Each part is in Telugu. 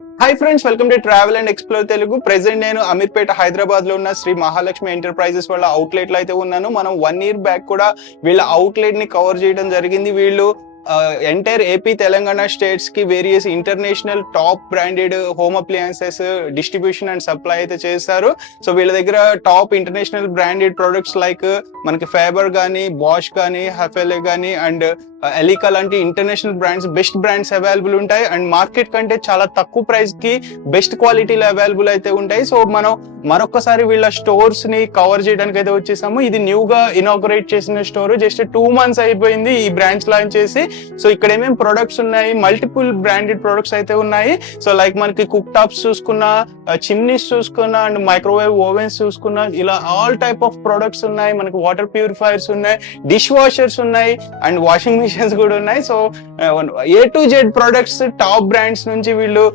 Hi friends, welcome to travel and explore Telugu. Present నేను అమీర్పేట హైదరాబాద్ లో ఉన్న శ్రీ మహాలక్ష్మి ఎంటర్ప్రైజెస్ వాళ్ళ అవుట్లెట్ లో అయితే ఉన్నాను. మనం 1 year బ్యాక్ కూడా వీళ్ళ అవుట్లెట్ ని కవర్ చేయడం జరిగింది. వీళ్ళు ఎంటైర్ ఏపీ తెలంగాణ స్టేట్స్ కి various international top branded home appliances distribution and supply అయితే చేస్తారు. సో వీళ్ళ దగ్గర top international branded products like మనకి ఫేబర్ కానీ, బాష్ కానీ, హెఫెలే కానీ అండ్ ఎలికా లాంటి international brands, best brands available ఉంటాయి. అండ్ మార్కెట్ కంటే చాలా తక్కువ ప్రైస్ కి బెస్ట్ క్వాలిటీలో అవైలబుల్ అయితే ఉంటాయి. సో మనం మరొకసారి వీళ్ళ స్టోర్స్ ని కవర్ చేయడానికి అయితే వచ్చేసాము. ఇది న్యూగా ఇనాగరేట్ చేసిన స్టోర్, జస్ట్ 2 months అయిపోయింది ఈ బ్రాంచ్ లాంచ్ చేసి. సో ఇక్కడ ఏమేమి ప్రొడక్ట్స్ ఉన్నాయి, మల్టిపుల్ బ్రాండెడ్ ప్రొడక్ట్స్ అయితే ఉన్నాయి. సో లైక్ మనకి కుక్ టాప్స్ చూసుకున్నా, చిమ్నీస్ చూసుకున్నా అండ్ మైక్రోవేవ్ ఓవెన్స్ చూసుకున్నా, ఇలా ఆల్ టైప్ ఆఫ్ ప్రొడక్ట్స్ ఉన్నాయి. మనకి వాటర్ ప్యూరిఫైయర్స్ ఉన్నాయి, డిష్ వాషర్స్ ఉన్నాయి అండ్ వాషింగ్ మిషన్స్ కూడా ఉన్నాయి. So A to Z products top brands నుంచి వీళ్ళు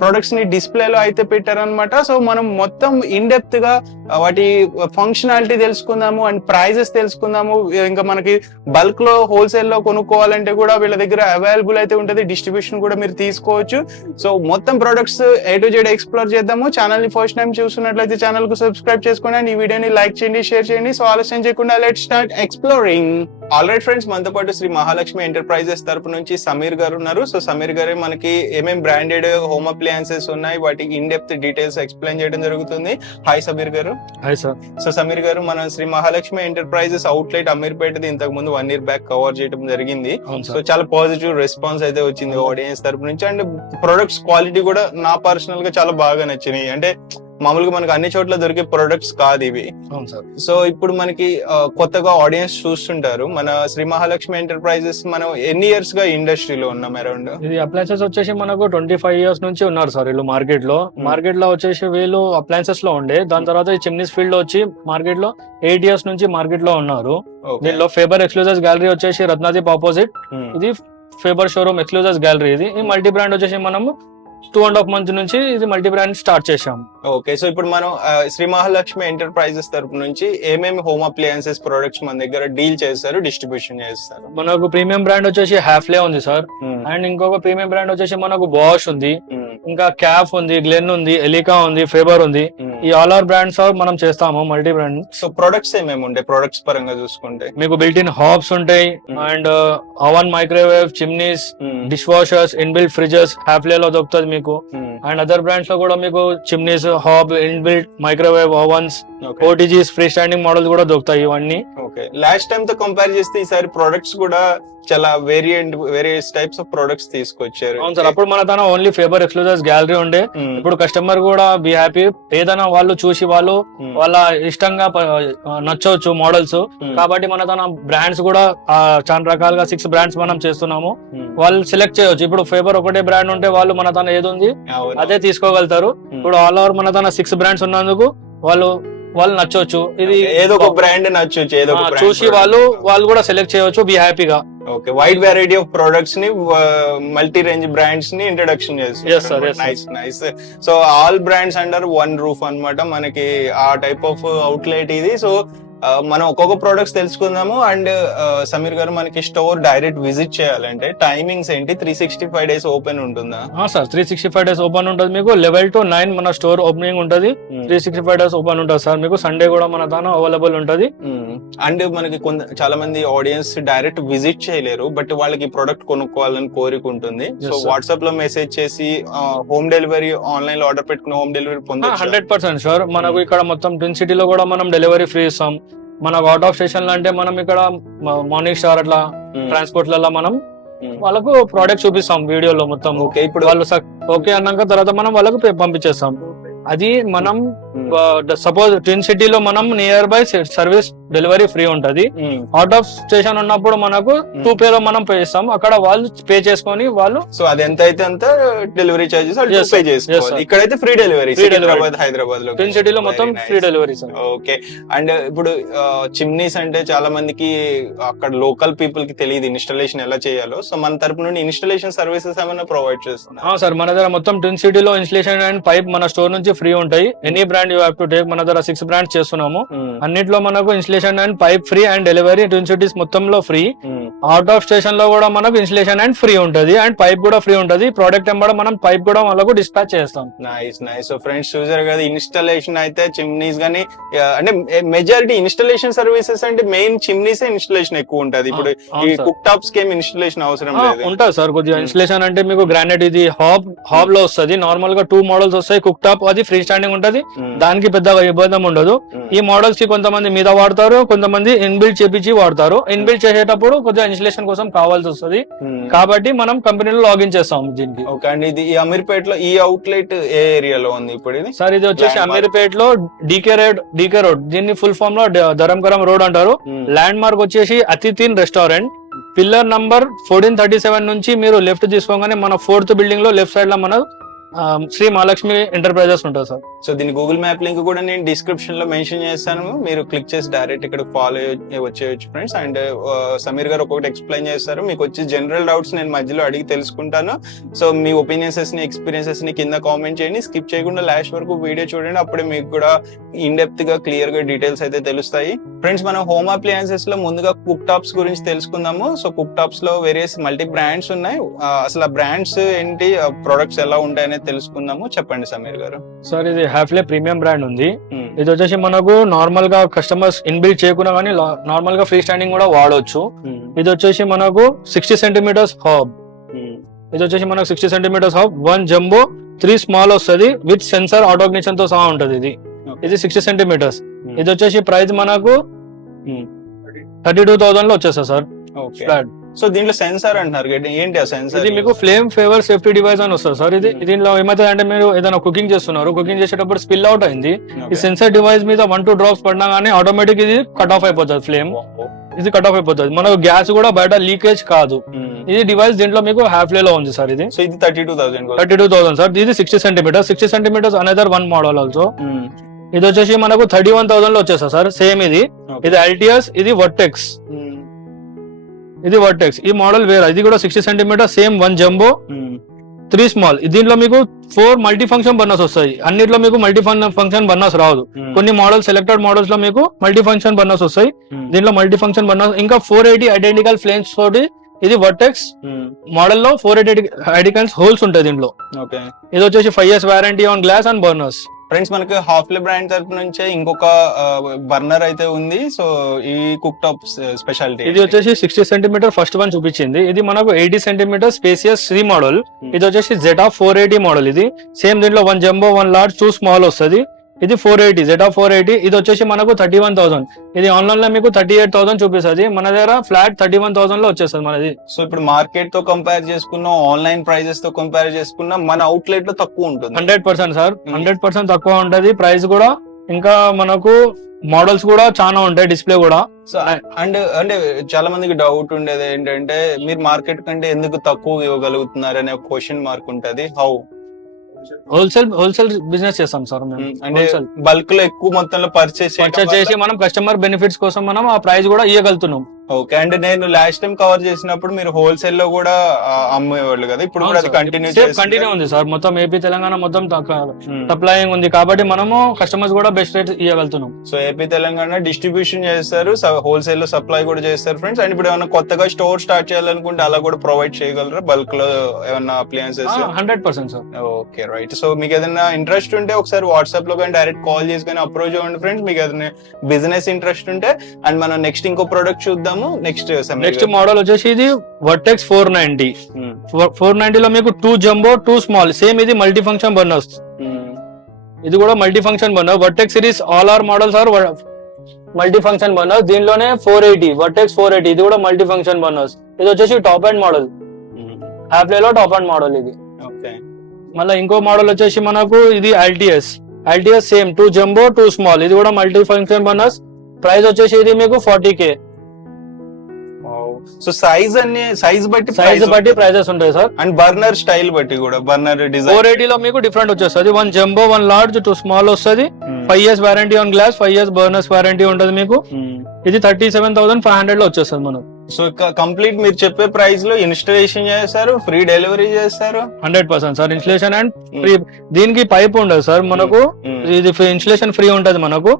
ప్రొడక్ట్స్ ని డిస్ప్లేలో అయితే పెట్టారనమాట. సో మనం మొత్తం ఇన్ డెప్త్ గా వాటి ఫంక్షనాలిటీ తెలుసుకుందాము అండ్ ప్రైజెస్ తెలుసుకుందాము. ఇంకా మనకి బల్క్ లో హోల్సేల్ లో కొనుక్కోవాలంటే కూడా వీళ్ళ దగ్గర అవైలబుల్ అయితే ఉంటుంది, డిస్ట్రిబ్యూషన్ కూడా మీరు తీసుకోవచ్చు. సో మొత్తం products A to Z explore చేద్దాము. ఛానల్ ని ఫస్ట్ టైం చూస్తున్నట్లయితే ఛానల్ కు సబ్స్క్రైబ్ చేసుకోండి అండ్ ఈ వీడియోని లైక్ చేయండి, షేర్ చేయండి. సో ఆలస్యం చేయకుండా let's start exploring. Alright friends, మనతో పాటు శ్రీ మహాలక్ష్మి ఎంటర్ప్రైజెస్ తరపు నుంచి సమీర్ గారు ఉన్నారు. సో సమీర్ గారే మనకి ఏమేం బ్రాండెడ్ హోమ్ అప్లయన్సెస్ ఉన్నాయి వాటి ఇన్ డెప్త్ డీటెయిల్స్ ఎక్స్ప్లెయిన్ చేయడం జరుగుతుంది. హాయ్ సమీర్ గారు. Hi sir. సో సమీర్ గారు, మన శ్రీ మహాలక్ష్మి ఎంటర్ప్రైజెస్ అవుట్లెట్ అమీర్పేటది ఇంతకు ముందు 1 year బ్యాక్ కవర్ చేయడం జరిగింది. సో చాలా పాజిటివ్ రెస్పాన్స్ అయితే వచ్చింది ఆడియన్స్ తరపు నుంచి. అండ్ ప్రొడక్ట్స్ క్వాలిటీ కూడా నా పర్సనల్ గా చాలా బాగా నచ్చినాయి. అంటే మామూలుగా మనకి అన్ని చోట్ల దొరికే ప్రొడక్ట్స్ కాదు ఇవి. సో ఇప్పుడు మనకి కొత్తగా ఆడియన్స్ చూస్తుంటారు. మన శ్రీ మహాలక్ష్మి ఎంటర్ప్రైజెస్ మనం ఎన్ని ఇయర్స్ గా ఇండస్ట్రీలో ఉన్నాం అరౌండ్? ఇది అప్లయన్సెస్ వచ్చేసి మనకు 25 years నుంచి ఉన్నారు సార్ వీళ్ళు మార్కెట్ లో. మార్కెట్ లో వచ్చేసి వీళ్ళు అప్లయన్సెస్ లో ఉండే, దాని తర్వాత ఈ చిమ్నీస్ ఫీల్డ్ లో వచ్చి మార్కెట్ లో 8 years నుంచి మార్కెట్ లో ఉన్నారు. దీనిలో ఫేబర్ ఎక్స్క్లూజివ్ గ్యాలరీ వచ్చేసి రత్నాదీప్ ఆపోజిట్, ఇది ఫేబర్ షోరూమ్ ఎక్స్క్లూజివ్ గ్యాలరీ. ఇది ఈ మల్టీ బ్రాండ్ వచ్చేసి మనము 2.5 months నుంచి ఇది మల్టీ బ్రాండ్ స్టార్ట్ చేశాం. ఓకే, సో ఇప్పుడు మనం శ్రీ మహాలక్ష్మి ఎంటర్ప్రైజెస్ తరపు నుంచి ఏమేమి హోమ్ అప్లయన్సెస్ ప్రొడక్ట్స్ మన దగ్గర డీల్ చేస్తారు, డిస్ట్రిబ్యూషన్ చేస్తారు? మనకు ప్రీమియం బ్రాండ్ వచ్చేసి హ్యాఫ్లే ఉంది సార్. అండ్ ఇంకొక ప్రీమియం బ్రాండ్ వచ్చేసి మనకు బాష్ ఉంది, ఇంకా క్యాఫ్ ఉంది, గ్లెన్ ఉంది, ఎలికా ఉంది, ఫేబర్ ఉంది. ఈ ఆల్ ఆర్ బ్రాండ్స్ మనం చేస్తాము మల్టీ బ్రాండ్. సో ప్రొడక్ట్స్ ఏమేమి ఉంటాయి? ప్రొడక్ట్స్ పరంగా చూసుకుంటే మీకు బిల్ట్ ఇన్ హాబ్స్ ఉంటాయి and oven, microwave, chimneys, dish washers, inbuilt fridges Hafele లో దొరుకుతుంది మీకు. అండ్ అదర్ బ్రాండ్స్ లో కూడా మీకు chimneys, hob, inbuilt, microwave ovens, OTGs, free standing models కూడా దొరుకుతాయి ఇవన్నీ. ఓకే, లాస్ట్ టైం తో కంపేర్ చేస్తే ఈసారి ప్రొడక్ట్స్ కూడా చాలా వేరియస్ టైప్స్ ఆఫ్ ప్రొడక్ట్స్ తీసుకొచ్చారు. అవును సార్. అప్పుడు మన తన ఓన్లీ ఫేబర్ ఎక్స్క్లూజివ్ గ్యాలరీ ఉండే. ఇప్పుడు కస్టమర్ కూడా బి హ్యాపీ, ఏదైనా వాళ్ళు చూసి వాళ్ళు వాళ్ళ ఇష్టంగా నచ్చవచ్చు మోడల్స్. కాబట్టి మన తన బ్రాండ్స్ కూడా చాలా రకాలుగా 6 brands మనం చేస్తున్నాము. వాళ్ళు సెలెక్ట్ చేయొచ్చు. ఇప్పుడు ఫేబర్ ఒకటే బ్రాండ్ ఉంటే వాళ్ళు మన తన ఏది ఉంది అదే తీసుకోగలుగుతారు. ఇప్పుడు ఆల్ ఓవర్ మన తన 6 brands ఉన్నందుకు వాళ్ళు నచ్చవచ్చు. ఇది ఏదో ఒక బ్రాండ్ నచ్చొచ్చు, ఏదో ఒక చూసి వాళ్ళు కూడా సెలెక్ట్ చేయవచ్చు బి హ్యాపీగా. Okay, wide variety of products ని, మల్టీ రేంజ్ బ్రాండ్స్ ని ఇంట్రడక్షన్ చేస్తారు. Nice. So all brands under 1 roof అన్నమాట మనకి ఆ టైప్ ఆఫ్ అవుట్లెట్ ఇది. సో మనం ఒక్కొక్క ప్రొడక్ట్స్ తెలుసుకుందాము. అండ్ సమీర్ గారు, మనకి స్టోర్ డైరెక్ట్ విజిట్ చేయాలంటే టైమింగ్స్ ఏంటి? 365 days ఓపెన్ ఉంటుందా? సార్, 365 days ఓపెన్ ఉంటుంది మీకు. 11 to 9 మన స్టోర్ ఓపెనింగ్ ఉంటుంది. 365 days ఓపెన్ ఉంటుంది సార్. మీకు సండే కూడా మన దాని అవైలబుల్ ఉంటుంది. అండ్ మనకి చాలా మంది ఆడియన్స్ డైరెక్ట్ విజిట్ చేయలేరు, బట్ వాళ్ళకి ప్రొడక్ట్ కొనుక్కోవాలని కోరిక ఉంటుంది. సో వాట్సాప్ లో మెసేజ్ చేసి హోమ్ డెలివరీ, ఆన్లైన్ లో ఆర్డర్ పెట్టుకుని హోమ్ డెలివరీ పొందొచ్చు? 100% షూర్. మనకు ఇక్కడ మొత్తం ట్విన్ సిటీలో కూడా మనం డెలివరీ ఫ్రీ ఇస్తాం. మనకు అవుట్ ఆఫ్ స్టేషన్ అంటే మనం ఇక్కడ మార్నింగ్ స్టార్ అట్లా ట్రాన్స్పోర్ట్ లలో మనం వాళ్ళకు ప్రోడక్ట్ చూపిస్తాం వీడియోలో మొత్తం. ఇప్పుడు వాళ్ళు ఓకే అన్నాక తర్వాత మనం వాళ్ళకు పంపించేస్తాం. అది మనం సపోజ్ ట్విన్ సిటీలో మనం near by service delivery free ఉంటది. అవుట్ ఆఫ్ స్టేషన్ ఉన్నప్పుడు మనకు 2 లో మనం పే చేస్తాం. అక్కడ వాళ్ళు పే చేసుకొని వాళ్ళు, సో అది ఎంత అయితే అంత డెలివరీ చార్జెస్ పే చేసుకోవాలి. ఇక్కడైతే ఫ్రీ డెలివరీ, హైదరాబాద్ లో ట్విన్ సిటీలో మొత్తం ఫ్రీ డెలివరీ. ఓకే, అండ్ ఇప్పుడు చిమ్నీస్ అంటే చాలా మందికి అక్కడ లోకల్ పీపుల్ కి తెలియదు ఇన్స్టాలేషన్ ఎలా చేయాలో. సో మన తరపు నుండి ఇన్స్టాలేషన్ సర్వీసెస్ ఏమైనా ప్రొవైడ్ చేస్తున్నారు? సార్, మన దగ్గర మొత్తం ట్విన్ సిటీలో ఇన్స్టాలేషన్ అండ్ పైప్ మన స్టోర్ నుంచి ఫ్రీ ఉంటాయి. Any brand brand you have to take. మన దగ్గర 6 బ్రాండ్స్ చేస్తున్నాము. అన్నిట్లో మనకు installation and pipe free and delivery twin cities మొత్తంలో ఫ్రీ. అవుట్ ఆఫ్ స్టేషన్ లో కూడా మనకు ఇన్స్టలేషన్ అండ్ ఫ్రీ ఉంటది అండ్ పైప్ కూడా ఫ్రీ ఉంటది. ప్రోడక్ట్ ఎంబడ మనం పైప్ కూడా వాళ్ళకు డిస్పాచ్ చేస్తాం. Nice nice. సో ఫ్రెండ్స్ చూసారు కదా, ఇన్స్టాలేషన్ అయితే చిమ్నీస్ గానీ అంటే మెజారిటీ ఇన్స్టాలేషన్ సర్వీసెస్ అంటే మెయిన్ చిమ్నీస్ ఇన్స్టాలేషన్ ఎక్కువ ఉంటది. ఇప్పుడు ఈ కుక్ టాప్స్ కి ఏమి ఇన్స్టాలేషన్ అవసరం లేదు. ఉంటుంది సార్ కొద్దిగా ఇన్స్టలేషన్ అంటే మీకు గ్రానైట్ ఇది హాబ్ లో వస్తుంది. నార్మల్ గా 2 మోడల్స్ వస్తాయి. కుక్ టాప్ అది ఫ్రీ స్టాండింగ్ ఉంటది, దానికి పెద్దగా ఇబ్బంది ఉండదు. ఈ మోడల్స్ కి కొంతమంది మీద వాడతారు, కొంతమంది ఇన్బిల్ట్ చేపించి వాడతారు. ఇన్బిల్ట్ చేసేటప్పుడు కొద్దిగా ఇన్స్టలేషన్ కోసం కావాల్సి వస్తుంది, కాబట్టి మనం కంపెనీలో లాగిన్ చేస్తాం దీనికి. ఓకే అండి. ఇది ఈ అమీర్పేట్ లో ఈ అవుట్లెట్ ఏ ఏరియాలో ఉంది ఇప్పుడు ఇది? సార్ ఇది వచ్చేసి అమీర్పేట్ లో డీకే రోడ్, దీన్ని ఫుల్ ఫామ్ లో ధరంకరం రోడ్ అంటారు. ల్యాండ్ మార్క్ వచ్చేసి అతిథిన్ రెస్టారెంట్. పిల్లర్ నంబర్ 1437 నుంచి మీరు లెఫ్ట్ తీసుకోగానే మన 4th బిల్డింగ్ లో లెఫ్ట్ సైడ్ లో మన శ్రీ మహాలక్ష్మి ఎంటర్ప్రైజెస్ ఉంటుంది సార్. సో దీని గూగుల్ మ్యాప్ లింక్ కూడా నేను డిస్క్రిప్షన్ లో మెన్షన్ చేస్తాను. మీరు క్లిక్ చేసి డైరెక్ట్ ఇక్కడ ఫాలో వచ్చేయచ్చు ఫ్రెండ్స్. అండ్ సమీర్ గారు ఒక్కొక్కటి ఎక్స్ప్లెయిన్ చేస్తారు. మీకు వచ్చి జనరల్ డౌట్స్ నేను మధ్యలో అడిగి తెలుసుకుంటాను. సో మీ ఒపీనియన్స్ ని ఎక్స్పీరియన్సెస్ ని కింద కామెంట్ చేయండి. స్కిప్ చేయకుండా లాస్ట్ వరకు వీడియో చూడండి, అప్పుడే మీకు కూడా ఇన్ డెప్త్ గా క్లియర్ గా డీటెయిల్స్ అయితే తెలుస్తాయి. ఫ్రెండ్స్ మనం హోమ్ అప్లయన్సెస్ లో ముందుగా కుక్ టాప్స్ గురించి తెలుసుకుందాము. సో కుక్ టాప్స్ లో వేరియస్ మల్టీ బ్రాండ్స్ ఉన్నాయి. అసలు ఆ బ్రాండ్స్ ఏంటి, ప్రొడక్ట్స్ ఎలా ఉంటాయని తెలుసుకుందాము. చెప్పండి సమీర్ గారు. సార్ ఇది హాఫ్లే ప్రీమియం బ్రాండ్ ఉంది. ఇది వచ్చేసి మనకు నార్మల్ గా కస్టమర్స్ ఇన్బిల్ట్ చేయకుండా కానీ నార్మల్ గా ఫ్రీ స్టాండింగ్ కూడా వాడవచ్చు. ఇది వచ్చేసి మనకు 60 సెంటీమీటర్స్ హాబ్. ఇది వచ్చేసి మనకు 60 సెంటీమీటర్స్ హాబ్, 1 జంబో 3 స్మాల్ వస్తుంది విత్ సెన్సార్ ఆటోగ్నిషన్ తో సహా ఉంటది. ఇది 60 సెంటీమీటర్స్. ఇది వచ్చేసి ప్రైస్ మనకు 32,000 లో వచ్చేస్తుంది సార్ ఫ్లాట్. సో దీంట్లో సెన్సార్ అంటున్నారు, ఏంటి ఆ సెన్సార్? ఇది మీకు ఫ్లేమ్ ఫేవర్ సేఫ్టీ డివైస్ అని వస్తుంది సార్. ఇది దీంట్లో ఏమైతుంది అంటే మీరు ఏదైనా కుకింగ్ చేస్తున్నారు, కుకింగ్ చేసేటప్పుడు స్పిల్ అవుట్ అయింది, ఈ సెన్సార్ డివైస్ మీద 1-2 డ్రాప్స్ పడినా కానీ ఆటోమేటిక్ ఇది కట్ ఆఫ్ అయిపోతుంది. ఫ్లేమ్ ఇది కట్ ఆఫ్ అయిపోతుంది. మనకు గ్యాస్ కూడా బయట లీకేజ్ కాదు. ఇది డివైస్ దీంట్లో మీకు హాఫ్లే లో ఉంది సార్. ఇది సో ఇది 32,000 సార్. ఇది 60 సెంటీమీటర్స్ అనదర్ 1 మోడల్ ఆల్సో. ఇది వచ్చేసి మనకు 31,000 లో వచ్చేస్తా సార్. సేమ్ ఇది అల్టియస్, ఇది వర్టెక్స్. ఈ మోడల్ వేరే. ఇది కూడా 60 సెంటీమీటర్, సేమ్ 1 జంబో 3 స్మాల్. దీంట్లో మీకు 4 మల్టీ ఫంక్షన్ బర్నర్స్ వస్తాయి. అన్నిట్లో మీకు మల్టీ ఫంక్షన్ బర్నర్స్ రాదు. కొన్ని మోడల్ సెలెక్టెడ్ మోడల్స్ లో మీకు మల్టీ ఫంక్షన్ బర్నర్స్ వస్తాయి. దీంట్లో మల్టీ ఫంక్షన్ బర్నర్స్ ఇంకా 480 ఐడెంటికల్ ఫ్లేమ్స్ తోటి. ఇది వర్టెక్స్ మోడల్ లో 480 ఐడెంటికల్ హోల్స్ ఉంటాయి దీంట్లో. ఇది వచ్చేసి 5 years warranty on glass and burners. Friends మనకి హాఫ్లే బ్రాండ్ తరపు నుంచే ఇంకొక బర్నర్ అయితే ఉంది. సో ఈ కుక్ టాప్ స్పెషాలిటీ ఇది వచ్చేసి 60 సెంటీమీటర్ ఫస్ట్ వన్ చూపించింది. ఇది మనకు 80 సెంటీమీటర్ స్పేసియస్ 3 మోడల్. ఇది వచ్చేసి ZF 480 మోడల్. ఇది సేమ్ దీంట్లో 1 జంబో 1 లార్జ్ 2 స్మాల్ వస్తుంది. ఇది 480 ZF 480. ఇది వచ్చేసి మనకు 31,000. ఇది ఆన్లైన్ లో మీకు 38,000 చూపిస్తుంది. మన దగ్గర ఫ్లాట్ 31,000 లో వచ్చేస్తుంది మనది. సో ఇప్పుడు మార్కెట్ తో కంపేర్ చేసుకున్నా, ఆన్లైన్ ప్రైజెస్ తో కంపేర్ చేసుకున్నా మన అవుట్లెట్ లో తక్కువ ఉంటుంది. 100% సార్, 100% తక్కువ ఉంటది. ప్రైస్ కూడా ఇంకా మనకు మోడల్స్ కూడా చాలా ఉంటాయి, డిస్ప్లే కూడా. సో అండ్ అంటే చాలా మందికి డౌట్ ఉండేది ఏంటంటే మీరు మార్కెట్ కంటే ఎందుకు తక్కువ ఇవ్వగలుగుతున్నారు అనే క్వశ్చన్ మార్క్ ఉంటది. హౌ? హోల్సేల్ బిజినెస్ చేస్తాం సార్ మేము. అంటే బల్క్ లో ఎక్కువ మొత్తంలో పర్చేస్ చేసి మనం కస్టమర్ బెనిఫిట్స్ కోసం మనం ఆ ప్రైస్ కూడా ఇవ్వగలుగుతున్నాం. ఓకే. అండ్ నేను లాస్ట్ టైం కవర్ చేసినప్పుడు మీరు హోల్సేల్ లో కూడా అమ్మేవాళ్ళు కదా, ఇప్పుడు కూడా అది కంటిన్యూ ఉంది సార్. మొత్తం ఏపీ తెలంగాణ మొత్తం సప్లైయింగ్ ఉంది కాబట్టి మనము కస్టమర్స్ కూడా బెస్ట్ రేట్ ఇవ్వగలుగుతున్నాం. సో ఏపీ తెలంగాణ డిస్ట్రిబ్యూషన్ చేస్తారు, హోల్సేల్ లో సప్లై కూడా చేస్తారు ఫ్రెండ్స్. అండ్ ఇప్పుడు ఏమైనా కొత్తగా స్టోర్ స్టార్ట్ చేయాలనుకుంటే అలా కూడా ప్రొవైడ్ చేయగలరా బల్క్ లో ఏమన్నా appliances? 100% sir. Okay right. So మీకు ఏదైనా ఇంట్రెస్ట్ ఉంటే ఒకసారి వాట్సాప్ లో కానీ డైరెక్ట్ కాల్ చేసి కానీ అప్రోచ్ అవ్వండి ఫ్రెండ్స్. మీకు ఏదైనా బిజినెస్ ఇంట్రెస్ట్ ఉంటే. అండ్ మనం నెక్స్ట్ ఇంకో ప్రొడక్ట్ చూద్దాం. నెక్స్ట్ మోడల్ వచ్చేసి ఇది వర్టెక్స్ 490 లో మీకు 2 జంబో 2 స్మాల్. సేమ్ ఇది మల్టీ ఫంక్షన్ బర్నర్స్. ఇది కూడా multi function burner. Vertex series all are models are multi function burners. దీనిలోనే 480 వర్టెక్స్ 480. ఇది కూడా మల్టీ ఫంక్షన్ బర్నర్స్. ఇది వచ్చేసి టాప్ అండ్ మోడల్, హాఫ్లే లో టాప్ అండ్ మోడల్ ఇది. మళ్ళీ ఇంకో మోడల్ వచ్చేసి మనకు ఇది అల్టియస్ సేమ్ 2 జంబో 2 స్మాల్. ఇది కూడా మల్టీ ఫంక్షన్ బర్నర్స్. ప్రైస్ వచ్చేసి ఇది మీకు 40K. సో సైజ్ బట్టి ప్రైజెస్ ఉంటాయి సార్. అండ్ బర్నర్ స్టైల్ బట్టి కూడా బర్నర్ డిజైన్ 480 లో మీకు డిఫరెంట్ వచ్చేస్తుంది. 1 జంబో 1 లార్జ్ 2 స్మాల్ వస్తుంది. 5 years warranty on glass, 5 years burners warranty ఉంటుంది మీకు. ఇది 37,500 లో వచ్చేస్తుంది మనకు. సో కంప్లీట్ మీరు చెప్పే ప్రైస్ లో ఇన్స్టాలేషన్ చేస్తారు, ఫ్రీ డెలివరీ చేస్తారు. 100% సార్ ఇన్స్టలేషన్ అండ్ ఫ్రీ. దీనికి పైప్ ఉండదు సార్ మనకు, ఇది ఇన్స్టలేషన్ ఫ్రీ ఉంటది మనకు.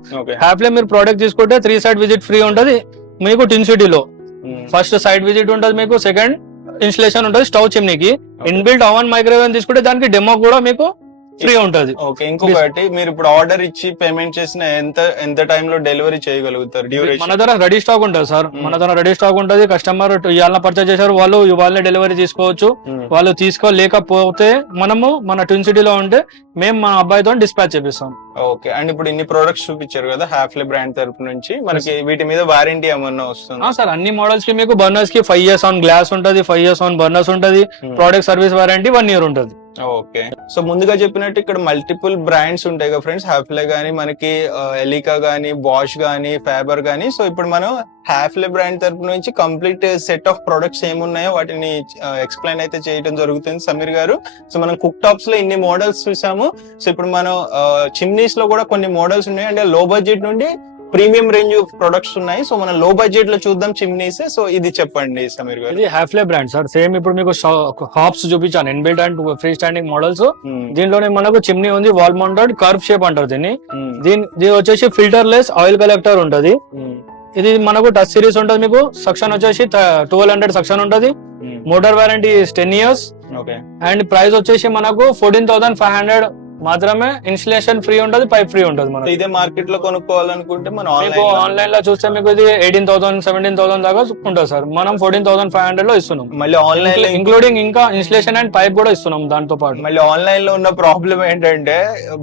హ్యాపీలో మీరు ప్రోడక్ట్ తీసుకుంటే 3 సైట్ విజిట్ ఫ్రీ ఉంటది మీకు టిన్ సిటీలో. ఫస్ట్ సైట్ విజిట్ ఉంటది మీకు, సెకండ్ ఇన్స్టలేషన్ ఉంటది స్టవ్ చిమ్నీకి. ఇన్బిల్ట్ ఓవెన్ మైక్రోవేవ్ అని తీసుకుంటే దానికి డెమో కూడా మీకు ఫ్రీ ఉంటది. ఓకే, ఇంకొకటి మీరు ఇప్పుడు ఆర్డర్ ఇచ్చి పేమెంట్ చేసిన ఎంత టైం లో డెలివరీ చేయగలుగుతారు? డ్యూరేషన్ మన దగ్గర రెడీ స్టాక్ ఉంటది సార్, మన దగ్గర రెడీ స్టాక్ ఉంటది. కస్టమర్ ఇవాళ పర్చేజ్ చేశారు, వాళ్ళు ఇవాళ డెలివరీ తీసుకోవచ్చు. వాళ్ళు తీసుకోలేకపోతే మనము మన ట్విన్ సిటీలో ఉంటే మేము మా అబ్బాయితో డిస్పాచ్ చేపిస్తాం. ఓకే, అండ్ ఇప్పుడు ఇన్ని ప్రొడక్ట్స్ చూపించారు కదా హ్యాఫ్లే బ్రాండ్ తరపు నుంచి, మనకి వీటి మీద వారంటీ ఏమన్నా వస్తుంది? సార్ అన్ని మోడల్స్ కి మీకు బర్నర్స్ కి 5 years ఆన్ గ్లాస్ ఉంటది, 5 years ఆన్ బర్నర్స్ ఉంటది. ప్రోడక్ట్ సర్వీస్ వారంటీ 1 year ఉంటది. ఓకే, సో ముందుగా చెప్పినట్టు ఇక్కడ మల్టిపుల్ బ్రాండ్స్ ఉంటాయి కదా ఫ్రెండ్స్, హ్యాఫ్లే గానీ, మనకి ఎలికా గానీ, బాష్ గానీ, ఫ్యాబర్ గానీ. సో ఇప్పుడు మనం హ్యాఫ్లే బ్రాండ్ తరపు నుంచి కంప్లీట్ సెట్ ఆఫ్ ప్రొడక్ట్స్ ఏమున్నాయో వాటిని ఎక్స్ప్లెయిన్ అయితే చేయడం జరుగుతుంది సమీర్ గారు. సో మనం కుక్ టాప్స్ లో ఇన్ని మోడల్స్ చూసాము. సో ఇప్పుడు మనం చిమ్నీస్ లో కూడా కొన్ని మోడల్స్ ఉన్నాయి, అంటే లో బడ్జెట్ నుండి ప్రీమియం రేంజ్ ప్రొడక్ట్స్ ఉన్నాయి. సో మనం లో బడ్జెట్ లో చూద్దాం చిమ్నీస్. సో ఇది చెప్పండి సమీర్ గారు. ఇది హ్యాఫ్లే బ్రాండ్ సార్. సేమ్ ఇప్పుడు మీకు హాప్స్ చూపించాను, inbuilt and free standing models. దీంట్లోనే మనకు చిమ్నీ ఉంది, వాల్ మౌంటెడ్ కర్వ్ షేప్ అంటారు దీన్ని. దీని వచ్చేసి ఫిల్టర్ లెస్ ఆయిల్ కలెక్టర్ ఉంటది. ఇది మనకు టచ్ సిరీస్ ఉంటది. మీకు సక్షన్ వచ్చేసి 1200 సక్షన్ ఉంటది. Motor warranty 10 years. And price వచ్చేసి మనకు 14,500 మాత్రమే. ఇన్స్టలేషన్ ఫ్రీ ఉంటది, పైప్ ఫ్రీ ఉంటది. మనకి ఇదే మార్కెట్ లో కొనుక్కోవాలనుకుంటే మనం ఆన్లైన్ లో చూస్తే మీకు ఇది 18,000 17,000 దాకా ఉంటుంది సార్. మనం 14,500 లో ఇస్తున్నాం. మళ్ళీ ఆన్లైన్ లో ఇంక్లూడింగ్ ఇంకా ఇన్స్టలేషన్ అండ్ పైప్ కూడా ఇస్తున్నాం దాంతో పాటు. మళ్ళీ ఆన్లైన్ లో ఉన్న ప్రాబ్లం ఏంటంటే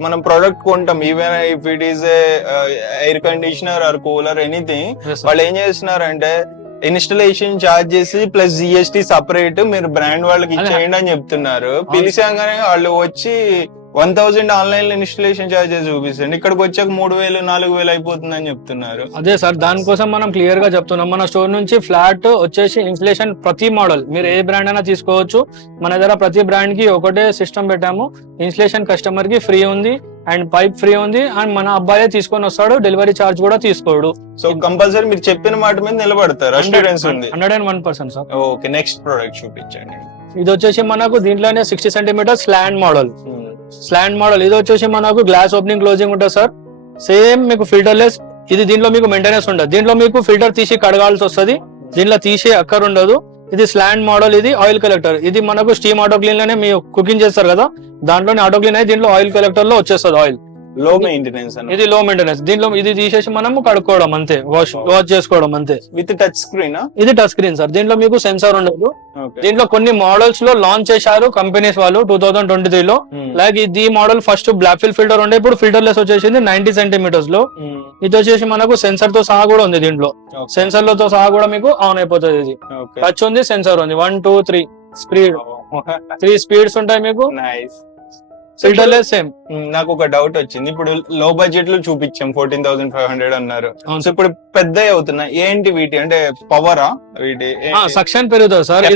మనం ప్రొడక్ట్ కొంటాం, even if it is air conditioner or cooler anything, వాళ్ళు ఏం చేస్తున్నారంటే ఇన్స్టలేషన్ ఛార్జ్ చేసి ప్లస్ జిఎస్టీ సపరేట్ మీరు బ్రాండ్ వాళ్ళకి ఇచ్చేయండి అని చెప్తున్నారు. పిలిచాగానే వాళ్ళు వచ్చి 1,000 ఆన్లైన్ లో ఇన్స్టలేషన్ ఛార్జెస్ చూపిస్తుంది, ఇక్కడికి వచ్చాక 3,000 4,000 అయిపోతుంది అని చెప్తున్నారు. అదే సార్, దానికోసం మనం క్లియర్ గా చెప్తున్నాం. మన స్టోర్ నుంచి ఫ్లాట్ వచ్చేసి ఇన్స్టలేషన్ ప్రతి మోడల్ మీరు ఏ బ్రాండ్ అయినా తీసుకోవచ్చు. మన దగ్గర ప్రతి బ్రాండ్ కి ఒకటే సిస్టమ్ పెట్టాము. ఇన్స్టలేషన్ కస్టమర్ కి ఫ్రీ ఉంది అండ్ పైప్ ఫ్రీ ఉంది. అండ్ మన అబ్బాయే తీసుకొని వస్తాడు, డెలివరీ చార్జ్ కూడా తీసుకోడు. సో కంపల్సరీ మీరు చెప్పిన మాట మీద నిలబడతారు, అష్యూరెన్స్ ఉంది. 101% సార్. ఓకే, నెక్స్ట్ ప్రొడక్ట్ చూపించండి. ఇది వచ్చేసి మనకు దీంట్లోనే 60 centimeters స్లాండ్ మోడల్. స్లాండ్ మోడల్ ఇది వచ్చేసి మనకు గ్లాస్ ఓపెనింగ్ క్లోజింగ్ ఉంటుంది సార్. సేమ్ మీకు ఫిల్టర్ లెస్. ఇది దీంట్లో మీకు మెయింటెనెన్స్ ఉండదు. దీంట్లో మీకు ఫిల్టర్ తీసి కడగాల్సి వస్తుంది, దీంట్లో తీసే అక్కర్ ఉండదు. ఇది స్లాండ్ మోడల్. ఇది ఆయిల్ కలెక్టర్. ఇది మనకు స్టీమ్ ఆటో క్లీన్ లోనే మీరు కుకింగ్ చేస్తారు కదా, దాంట్లోనే ఆటో క్లీన్ అయ్యి దీంట్లో ఆయిల్ కలెక్టర్ లో వచ్చేస్తుంది ఆయిల్. లో మెయింటెనెన్స్. ఇది లో మెయింటెనెన్స్. దీంట్లో ఇది తీసేసి మనము కడుక్కోవడం అంతే, వాష్ చేసుకోవడం అంతే. With touch screen. ఇది టచ్ స్క్రీన్ సార్. దీంట్లో మీకు సెన్సార్ ఉండదు. దీంట్లో కొన్ని మోడల్స్ లో లాంచ్ చేశారు కంపెనీస్ వాళ్ళు 2023 లో. లైక్ ఇది మోడల్ ఫస్ట్ బ్లాక్ ఫిల్టర్ ఉండే, ఇప్పుడు ఫిల్టర్ లెస్ వచ్చేసింది 90 centimeters లో. ఇది వచ్చేసి మనకు సెన్సార్ తో సహా కూడా ఉంది. దీంట్లో సెన్సార్ లతో సహా కూడా మీకు ఆన్ అయిపోతుంది. ఇది టచ్ ఉంది, సెన్సార్ ఉంది. 1 2 3 స్పీడ్ 3 స్పీడ్స్ ఉంటాయి మీకు. Filter less same. నాకు ఒక డౌట్ వచ్చింది, ఇప్పుడు లో బడ్జెట్ లో చూపించాం 14,500 అన్నారు. సో ఇప్పుడు పెద్ద అవుతున్నాయి ఏంటి వీటి, అంటే పవరా వీటి? సక్షన్ పెరుగుతుంది సార్.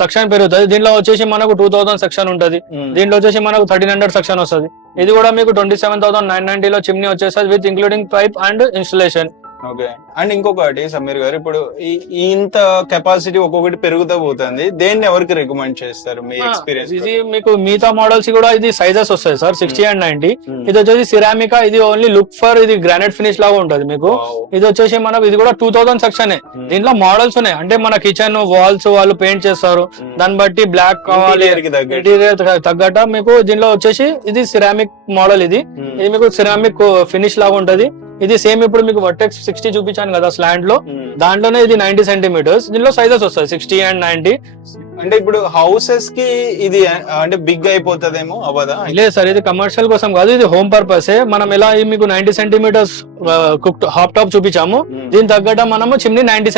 సక్షన్ పెరుగుతుంది. దీంట్లో వచ్చేసి మనకు 2,000 సెక్షన్ ఉంటది. దీంట్లో వచ్చేసి మనకు 1,300 సెక్షన్ వస్తుంది. ఇది కూడా మీకు 27,990 లో చిమ్నీ వచ్చేస్తుంది with including pipe and installation. Okay, and ఇంకొకటి సమీర్ గారు, ఇప్పుడు ఇంత కెపాసిటీ ఒక్కొక్కటి పెరుగుతూ పోతుంది, దేన్ని ఎవరికి రికమెండ్ చేస్తారు మీ ఎక్స్పీరియన్స్? ఇది మీకు మిగతా మోడల్స్ కూడా ఇది సైజెస్ వస్తాయి సార్, 60 and 90. ఇది వచ్చేసి సిరామికా. ఇది ఓన్లీ లుక్ ఫర్ ఇది గ్రానైట్ ఫినిష్ లాగా ఉంటది మీకు. ఇది వచ్చేసి మనకు ఇది కూడా 2,000 సెక్షన్. దీంట్లో మోడల్స్ ఉన్నాయి, అంటే మన కిచెన్ వాల్స్ వాళ్ళు పెయింట్ చేస్తారు, దాన్ని బట్టి బ్లాక్ కావాలి ఇంటీరియర్ తగ్గట్ట మీకు. దీంట్లో వచ్చేసి ఇది సిరామిక్ మోడల్. ఇది మీకు సిరామిక్ ఫినిష్ లాగా ఉంటది. ఇది సేమ్ ఇప్పుడు మీకు వర్టెక్స్ 60 చూపించాను కదా స్లాండ్ లో, దాంట్లోనే ఇది 90 centimeters. దీనిలో సైజెస్ వస్తాయి 60 and 90. అంటే ఇప్పుడు హౌసెస్ కి ఇది అంటే బిగ్ అయిపోతుందేమో అవ్వదా? లేదు సార్, ఇది కమర్షియల్ కోసం కాదు, ఇది హోమ్ పర్పసే. మనం ఎలా మీకు 90 centimeters కుక్ హాప్ టాప్ చూపించాము, దీని తగ్గట్ట మనము చిమ్నీ 90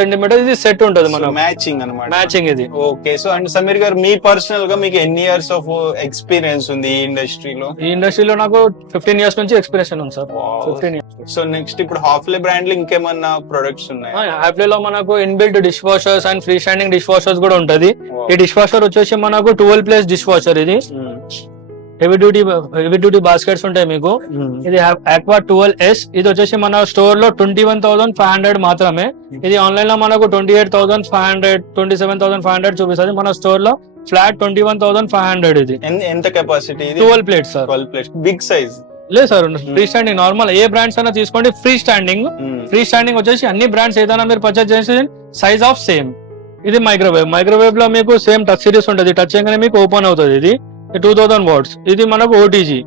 centimeter ఇది సెట్ ఉంటుంది మనకు, మ్యాచింగ్ అన్నమాట. మ్యాచింగ్ ఇది. ఓకే, సో అండ్ సమీర్ గారు మీ పర్సనల్ గా మీకు ఎన్ని ఇయర్స్ ఆఫ్ ఎక్స్పీరియన్స్ ఉంది ఈ ఇండస్ట్రీలో? ఈ ఇండస్ట్రీలో నాకు 15 years నుంచి ఎక్స్పీరియన్స్ ఉంది సార్. 15 years. సో నెక్స్ట్ ఇప్పుడు హాఫ్లే బ్రాండ్ లో ఇంకేమన్నా ప్రొడక్ట్స్ ఉన్నాయి? హాఫ్లే లో మనకు inbuilt dish washers and free standing dish washers కూడా ఉంటది. ఈ డిష్ వాషర్ వచ్చేసి మనకు 12 place డిష్ వాషర్. ఇది హెవీ డ్యూటీ బాస్కెట్స్ ఉంటాయి మీకు. ఇది ఆక్వా 12S. ఇది వచ్చేసి మన స్టోర్ లో 21,500 మాత్రమే. ఇది ఆన్లైన్ లో మనకు 28,500 27,500 చూపిస్తుంది. మన స్టోర్ లో ఫ్లాట్ 21,500. ఇది ఎంత capacity? 12 plates sir. 12 plates. Big size లేదు సార్, ఫ్రీ స్టాండింగ్ నార్మల్ ఏ బ్రాండ్స్ అయినా తీసుకోండి, ఫ్రీ స్టాండింగ్. ఫ్రీ స్టాండింగ్ వచ్చేసి అన్ని బ్రాండ్స్ ఏదైనా మీరు పర్చేస్ చేసి సైజ్ ఆఫ్ సేమ్. ఇది మైక్రోవేవ్ లో మీకు సేమ్ టచ్ సిరీస్ ఉంటుంది. టచ్ చేయగానే మీకు ఓపెన్ అవుతుంది. ఇది 2000 వాట్స్. ఇది మనకు ఓటీజీ,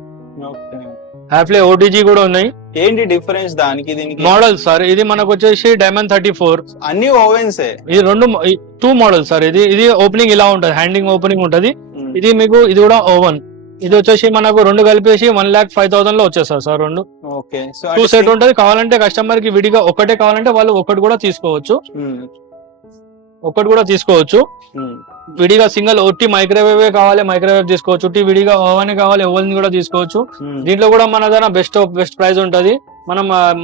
హాఫ్లే ఓటీజీ కూడా ఉన్నాయి. ఏంటి డిఫరెన్స్ దానికి దీనికి? మోడల్ సార్, ఇది మనకు వచ్చేసి డైమండ్ 34. అన్ని ఓవెన్స్. ఇది 2 మోడల్ సార్. ఇది ఓపెనింగ్ ఇలా ఉంటది, హ్యాండింగ్ ఓపెనింగ్ ఉంటది. ఇది మీకు ఇది కూడా ఓవెన్. ఇది వచ్చేసి మనకు 2 కలిపేసి 1,05,000 లో వచ్చేస్తారు సార్. 2 సెట్ ఉంటది. కావాలంటే కస్టమర్ కి విడిగా ఒకటే కావాలంటే వాళ్ళు ఒకటి కూడా తీసుకోవచ్చు. విడిగా సింగిల్ ఒట్టి మైక్రోవేవ్ కావాలి, మైక్రోవేవ్ తీసుకోవచ్చు. ఒట్టి విడిగా ఓవెన్ కావాలి, ఓవెన్ కూడా తీసుకోవచ్చు. దీంట్లో కూడా మన దగ్గర బెస్ట్ ప్రైస్ ఉంటది.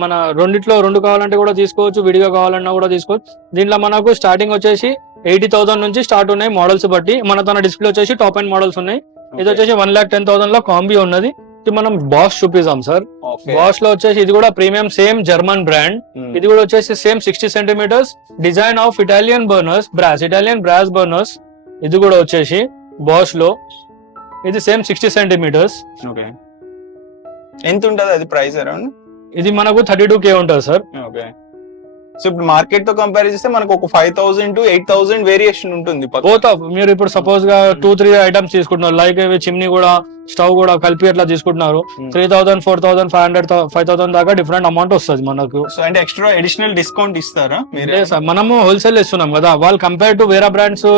మన రెండిట్లో 2 కావాలంటే కూడా తీసుకోవచ్చు, విడిగా కావాలన్నా కూడా తీసుకోవచ్చు. దీంట్లో మనకు స్టార్టింగ్ వచ్చేసి 80,000 నుంచి స్టార్ట్ ఉన్నాయి మోడల్స్ బట్టి. మన తన డిస్ప్లే వచ్చేసి టాప్ అండ్ మోడల్స్ ఉన్నాయి. ఇది వచ్చేసి 1,10,000 లో కాంబీ ఉన్నది. ఇది మనం బాష్ చూపిస్తాం సార్. బాష్ లో వచ్చేసి ఇది కూడా ప్రీమియం, సేమ్ జర్మన్ బ్రాండ్. ఇది కూడా వచ్చేసి same 60 centimetres, design of Italian brass burners. ఇది కూడా వచ్చేసి బాష్ లో ఇది సేమ్ 60 సెంటీమీటర్స్. ఎంత ఉంటది అది ప్రైస్ అరౌండ్? ఇది మనకు 32K ఉంటుంది సార్. సో ఇప్పుడు మార్కెట్ తో కంపేర్ చేస్తే మనకు ఒక 5,000 to 8,000 వేరియేషన్ ఉంటుంది. మీరు ఇప్పుడు సపోజ్ గా 2-3 ఐటమ్స్ తీసుకుంటున్నారు, లైక్ చిమ్నీ కూడా, స్టవ్ కూడా కలిపి అట్లా తీసుకుంటున్నారు. 3,000, 4,000, 500, 5,000 దాకా డిఫరెంట్ అమౌంట్ వస్తుంది మనకు. సో అంటే ఎక్స్ట్రా అడిషనల్ డిస్కౌంట్ ఇస్తారా మీరు? సార్, మనము హోల్సేల్ ఇస్తున్నాం కదా. వాళ్ళు కంపేర్ టు వేరే బ్రాండ్స్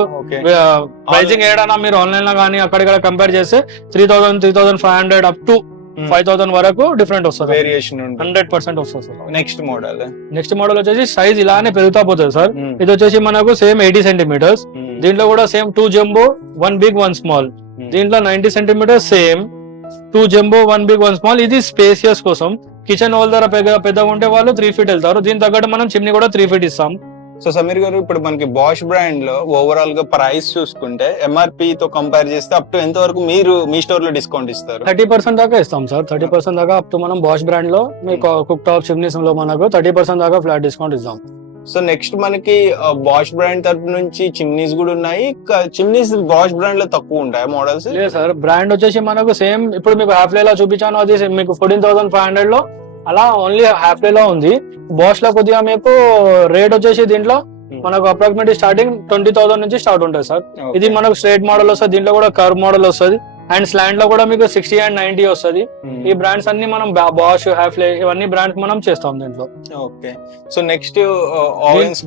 ప్రైజింగ్ ఏడైనా మీరు ఆన్లైన్ లో కానీ అక్కడ కంపేర్ చేస్తే 3,000, 3,500 అప్ టు 5,000 వరకు డిఫరెంట్ వస్తుంది. వేరియేషన్ 100% వస్తుంది సార్. నెక్స్ట్ మోడల్ వచ్చేసి సైజ్ ఇలానే పెరుగుతా పోతుంది సార్. ఇది వచ్చేసి మనకు సేమ్ 80 సెంటీమీటర్స్. దీంట్లో కూడా సేమ్ 2 జంబో 1 బిగ్ 1 స్మాల్. దీంట్లో 90 centimetres, same 2 jumbo 1 big 1 small. ఇది స్పేసియస్ కోసం. కిచెన్ హోల్ ధర పెద్దగా ఉంటే వాళ్ళు 3 ఫీట్ వెళ్తారు. దీని తగ్గట్టు మనం చిమ్నీ కూడా 3 ఫీట్ ఇస్తాం. సో సమీర్ గారు, ఇప్పుడు మనకి బాష్ బ్రాండ్ లో ఓవరాల్ గా ప్రైస్ చూసుకుంటే ఎంఆర్పి తో కంపేర్ చేస్తే అప్ టు ఎంత వరకు మీరు మీ స్టోర్ లో డిస్కౌంట్ ఇస్తారు? 30% దాకా ఇస్తాం సార్. 30% దాకా అప్ టు మనం బాష్ బ్రాండ్ లో మీకు కుక్ టాప్ చిమ్నీస్ లో మనకు 30% దాకా ఫ్లాట్ డిస్కౌంట్ ఇస్తాం. సో నెక్స్ట్ మనకి బాష్ బ్రాండ్ తరపు నుంచి చిమ్నీస్ కూడా ఉన్నాయి. చిమ్నీస్ బాష్ బ్రాండ్ లో తక్కువ ఉంటాయి మోడల్స్? లేదు సార్, బ్రాండ్ వచ్చేసి మనకు సేమ్ ఇప్పుడు మీకు హాఫ్లే లో చూపించాను, అది మీకు 14,500 లో అలా ఓన్లీ హాఫ్లే లో ఉంది. బాష్ లో కొద్దిగా మీకు రేట్ వచ్చేసి దీంట్లో మనకు అప్రాక్సిమేట్లీ స్టార్టింగ్ 20,000 నుంచి స్టార్ట్ ఉంటుంది సార్. ఇది మనకు స్ట్రైట్ మోడల్ వస్తుంది, దీంట్లో కూడా కర్వ్ మోడల్ వస్తుంది, అండ్ స్లాండ్ లో కూడా మీకు 60 and 90 వస్తుంది. ఈ బ్రాండ్స్ అన్ని మనం బాష్, హాఫ్లే ఇవన్నీ బ్రాండ్స్ మనం చేస్తాం దీంట్లో. ఓకే. సో నెక్స్ట్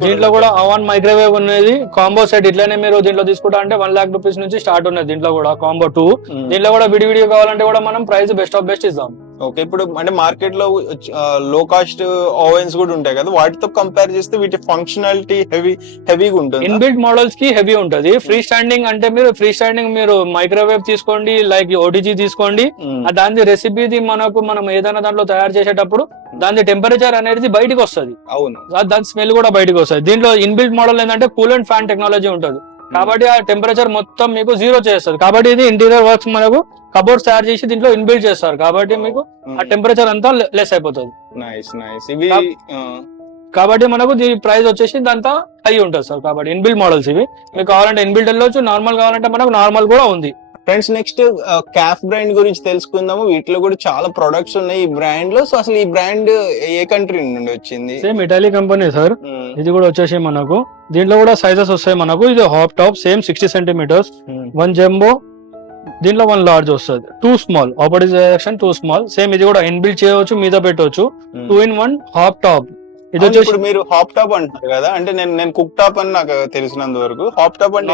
దీంట్లో కూడా ఓవెన్ మైక్రోవేవ్ ఉన్నది కాంబో సెట్. ఇట్లానే మీరు దీంట్లో తీసుకుంటా అంటే 1 lakh rupees నుంచి స్టార్ట్ ఉన్నది. దీంట్లో కూడా కాంబో 2. దీంట్లో కూడా విడివిడిగా కావాలంటే కూడా మనం ప్రైస్ బెస్ట్ ఆఫ్ బెస్ట్ ఇస్తాం. ఓకే. ఇప్పుడు అంటే మార్కెట్ లో లో కాస్ట్ ఓవెన్స్ కూడా ఉంటాయి కదా, వాటితో కంపేర్ చేస్తే వీటి ఫంక్షనాలిటీ హెవీగా ఉంటుంది. ఇన్బిల్ట్ మోడల్స్ కి హెవీ ఉంటది. ఫ్రీ స్టాండింగ్ అంటే మీరు మైక్రోవేవ్ తీసుకోండి, లైక్ ఓటీజీ తీసుకోండి. దాని రెసిపీది మనం ఏదైనా దాంట్లో తయారు చేసేటప్పుడు దాని టెంపరేచర్ అనేది బయటకు వస్తుంది. అవును, దాని స్మెల్ కూడా బయటకు వస్తుంది. దీంట్లో ఇన్బిల్ట్ మోడల్ ఏంటంటే కూల్ అండ్ ఫ్యాన్ టెక్నాలజీ ఉంటుంది. కాబట్టి ఆ టెంపరేచర్ మొత్తం మీకు 0 చేస్తుంది. కాబట్టి ఇది ఇంటీరియర్ వర్క్స్ మనకు కబోర్డ్స్ తయారు చేసి దీంట్లో ఇన్బిల్ట్ చేస్తారు. కాబట్టి మీకు ఆ టెంపరేచర్ అంతా లెస్ అయిపోతుంది. కాబట్టి మనకు దీని ప్రైస్ వచ్చేసి దాంతో హై ఉంటుంది సార్. కాబట్టి ఇన్బిల్ట్ మోడల్స్ ఇవి. మీకు కావాలంటే ఇన్బిల్ట్ వెళ్ళొచ్చు, నార్మల్ కావాలంటే మనకు నార్మల్ కూడా ఉంది. ఫ్రెండ్స్, నెక్స్ట్ క్యాఫ్ బ్రాండ్ గురించి తెలుసుకుందాము. వీటిలో కూడా చాలా ప్రొడక్ట్స్ ఉన్నాయి ఈ బ్రాండ్ లో. సో అసలు ఈ బ్రాండ్ ఏ కంట్రీ నుండి వచ్చింది? Same Italy company sir. ఇది కూడా వచ్చేసి మనకు దీంట్లో కూడా సైజెస్ వస్తాయి మనకు. ఇది హాప్ టాప్ సేమ్ 60 సెంటీమీటర్స్, 1 జంబో, దీంట్లో 1 లార్జ్ వస్తుంది, 2 small, opposite direction 2 small. Same ఇది కూడా ఇన్బిల్ట్ చేయవచ్చు, మీద పెట్టవచ్చు. 2-in-1 hop top. ఇది వచ్చేసి మీరు హాప్ టాప్ అంటారు కదా, అంటే నేను కుక్ టాప్ అని నాకు తెలిసినంత వరకు. హాప్ టాప్ అంటే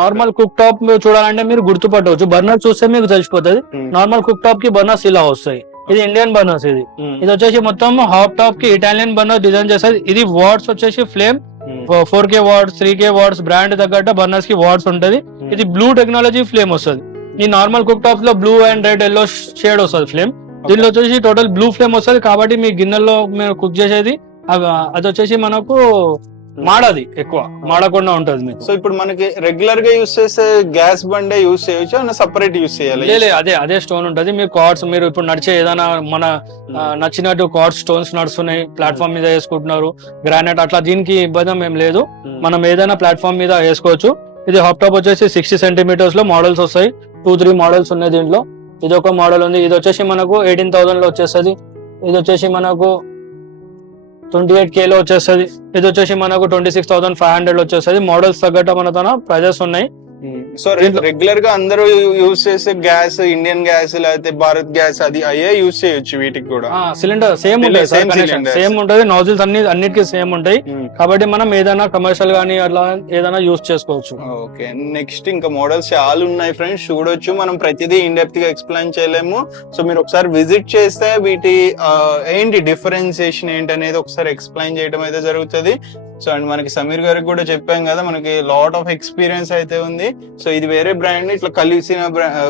నార్మల్ కుక్ టాప్ చూడాలంటే మీరు గుర్తుపట్టవచ్చు. బర్నర్ చూస్తే మీకు తెలిసిపోతుంది. నార్మల్ కుక్ టాప్ కి బర్నర్స్ ఇలా వస్తాయి. ఇది ఇండియన్ బర్నర్స్. ఇది వచ్చేసి మొత్తం హాప్ టాప్ కి ఇటాలియన్ బర్నర్ డిజైన్ చేస్తుంది. ఇది వాట్స్ వచ్చేసి flame 4K watts, 3K watts, brand తగ్గట్టు బర్నర్స్ కి వాట్స్ ఉంటది. ఇది బ్లూ టెక్నాలజీ ఫ్లేమ్ వస్తుంది. ఈ నార్మల్ కుక్ టాప్స్ లో blue and red yellow shade వస్తుంది ఫ్లేమ్. దీనిలో వచ్చేసి టోటల్ బ్లూ ఫ్లేమ్ వస్తుంది. కాబట్టి మీ గిన్నెల్లో మీరు కుక్ చేసేది అది వచ్చేసి మనకు మాడది ఎక్కువ మాడకుండా ఉంటది మీకు. సో ఇప్పుడు మనకి రెగ్యులర్ గా యూస్ చేసే గ్యాస్ బండే యూస్ చేయొచ్చు, సపరేట్ యూస్ చేయాలి? అదే స్టోన్ ఉంటది మీకు. కార్డ్స్ మీరు ఇప్పుడు నడిచే ఏదైనా మన నచ్చినట్టు కార్డ్స్ స్టోన్స్ నడుస్తున్నాయి, ప్లాట్ఫామ్ మీద వేసుకుంటున్నారు, గ్రానైట్ అట్లా, దీనికి ఇబ్బంది ఏం లేదు. మనం ఏదైనా ప్లాట్ఫామ్ మీద వేసుకోవచ్చు. ఇది హాప్ టాప్ వచ్చేసి 60 సెంటీమీటర్స్ లో మోడల్స్ వస్తాయి. 2-3 మోడల్స్ ఉన్నాయి దీంట్లో. ఇది ఒక మోడల్ ఉంది. ఇది వచ్చేసి మనకు 18,000 లో వచ్చేస్తుంది. ఇది వచ్చేసి మనకు 28K లో వచ్చేస్తుంది. ఇది వచ్చేసి మనకు 26,500 వచ్చేస్తుంది. మోడల్స్ తగ్గట్టు మన తన ప్రైజెస్ ఉన్నాయి. సో రెగ్యులర్ గా అందరూ యూజ్ చేసే గ్యాస్ ఇండియన్ గ్యాస్ లేకపోతే భారత్ గ్యాస్ అది అయ్యే యూజ్ చేయొచ్చు వీటికి కూడా? సిలిండర్ సేమ్ ఉంటాయి, సేమ్ ఉంటది. నాజిల్స్ అన్నిటికీ సేమ్ ఉంటాయి. కాబట్టి మనం ఏదైనా కమర్షియల్ గానీ అట్లా ఏదైనా యూజ్ చేసుకోవచ్చు. ఓకే, నెక్స్ట్ ఇంకా మోడల్స్ చాలా ఉన్నాయి ఫ్రెండ్స్, చూడొచ్చు. మనం ప్రతిదీ ఇన్ డెప్త్ గా ఎక్స్ప్లెయిన్ చేయలేము. సో మీరు ఒకసారి విజిట్ చేస్తే వీటి ఏంటి డిఫరెన్సియేషన్ ఏంటి అనేది ఒకసారి ఎక్స్ప్లెయిన్ చేయడం అయితే జరుగుతుంది. సో అండ్ మనకి సమీర్ గారికి కూడా చెప్పాం కదా, మనకి లాట్ ఆఫ్ ఎక్స్పీరియన్స్ అయితే ఉంది. సో ఇది వేరే బ్రాండ్, ఇట్లా కలిసిన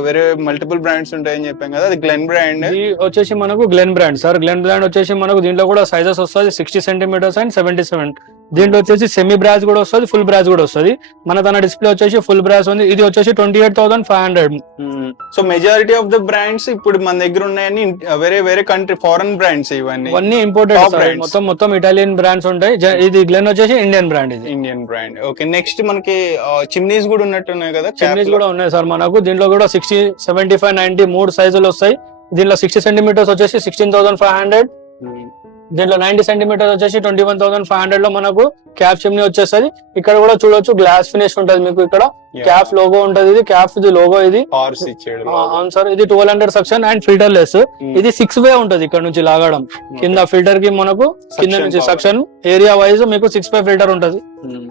వేరే మల్టిపుల్ బ్రాండ్స్ ఉంటాయని చెప్పాం కదా, అది గ్లెన్ బ్రాండ్. ఇది వచ్చేసి మనకు Glenn brand sir. Glenn brand వచ్చేసి మనకు దీంట్లో కూడా సైజెస్ వస్తుంది 60 సెంటీమీటర్స్ అండ్ 77. దీంట్లో వచ్చేసి సెమీ బ్రాస్ కూడా వస్తుంది, ఫుల్ బ్రాస్ కూడా వస్తుంది. మన తన డిస్ప్లే వచ్చేసి ఫుల్ బ్రాస్ ఉంది. ఇది వచ్చేసి 28,500. So majority of the brands ఇప్పుడు మన దగ్గర ఉన్నాయని వేరే వేరే కంట్రీ ఫారెన్ బ్రాండ్స్, ఇవన్నీ ఇంపోర్టెడ్, మొత్తం ఇటాలియన్ బ్రాండ్స్ ఉంటాయి. ఇది గ్లెన్ వచ్చేసి ఇండియన్ బ్రాండ్, ఇది ఇండియన్ బ్రాండ్. ఓకే, నెక్స్ట్ మనకి చిమ్నీస్ కూడా ఉన్నట్టున్నాయి కదా? చిమ్నీస్ కూడా ఉన్నాయి సార్ మనకు. దీంట్లో కూడా 60, 75, 90 3 సైజులు వస్తాయి. దీంట్లో 60 సెంటీమీటర్స్ వచ్చేసి 16,500. దీంట్లో 90 సెంటీమీటర్స్ వచ్చేసి 21,500 లో మనకు క్యాప్ చిమ్నీ వచ్చేస్తుంది. ఇక్కడ కూడా చూడొచ్చు గ్లాస్ ఫినిష్ ఉంటది మీకు. ఇక్కడ క్యాప్ లోగో ఉంటది, ఇది క్యాప్ ఇది లోగో, ఇది అవును సార్. ఇది 1200 సక్షన్ అండ్ ఫిల్టర్ లెస్. ఇది 6 వే ఉంటది. ఇక్కడ నుంచి లాగడం కింద ఫిల్టర్ కి మనకు కింద నుంచి సక్షన్ ఏరియా వైజ్ మీకు 6 వే ఫిల్టర్ ఉంటది.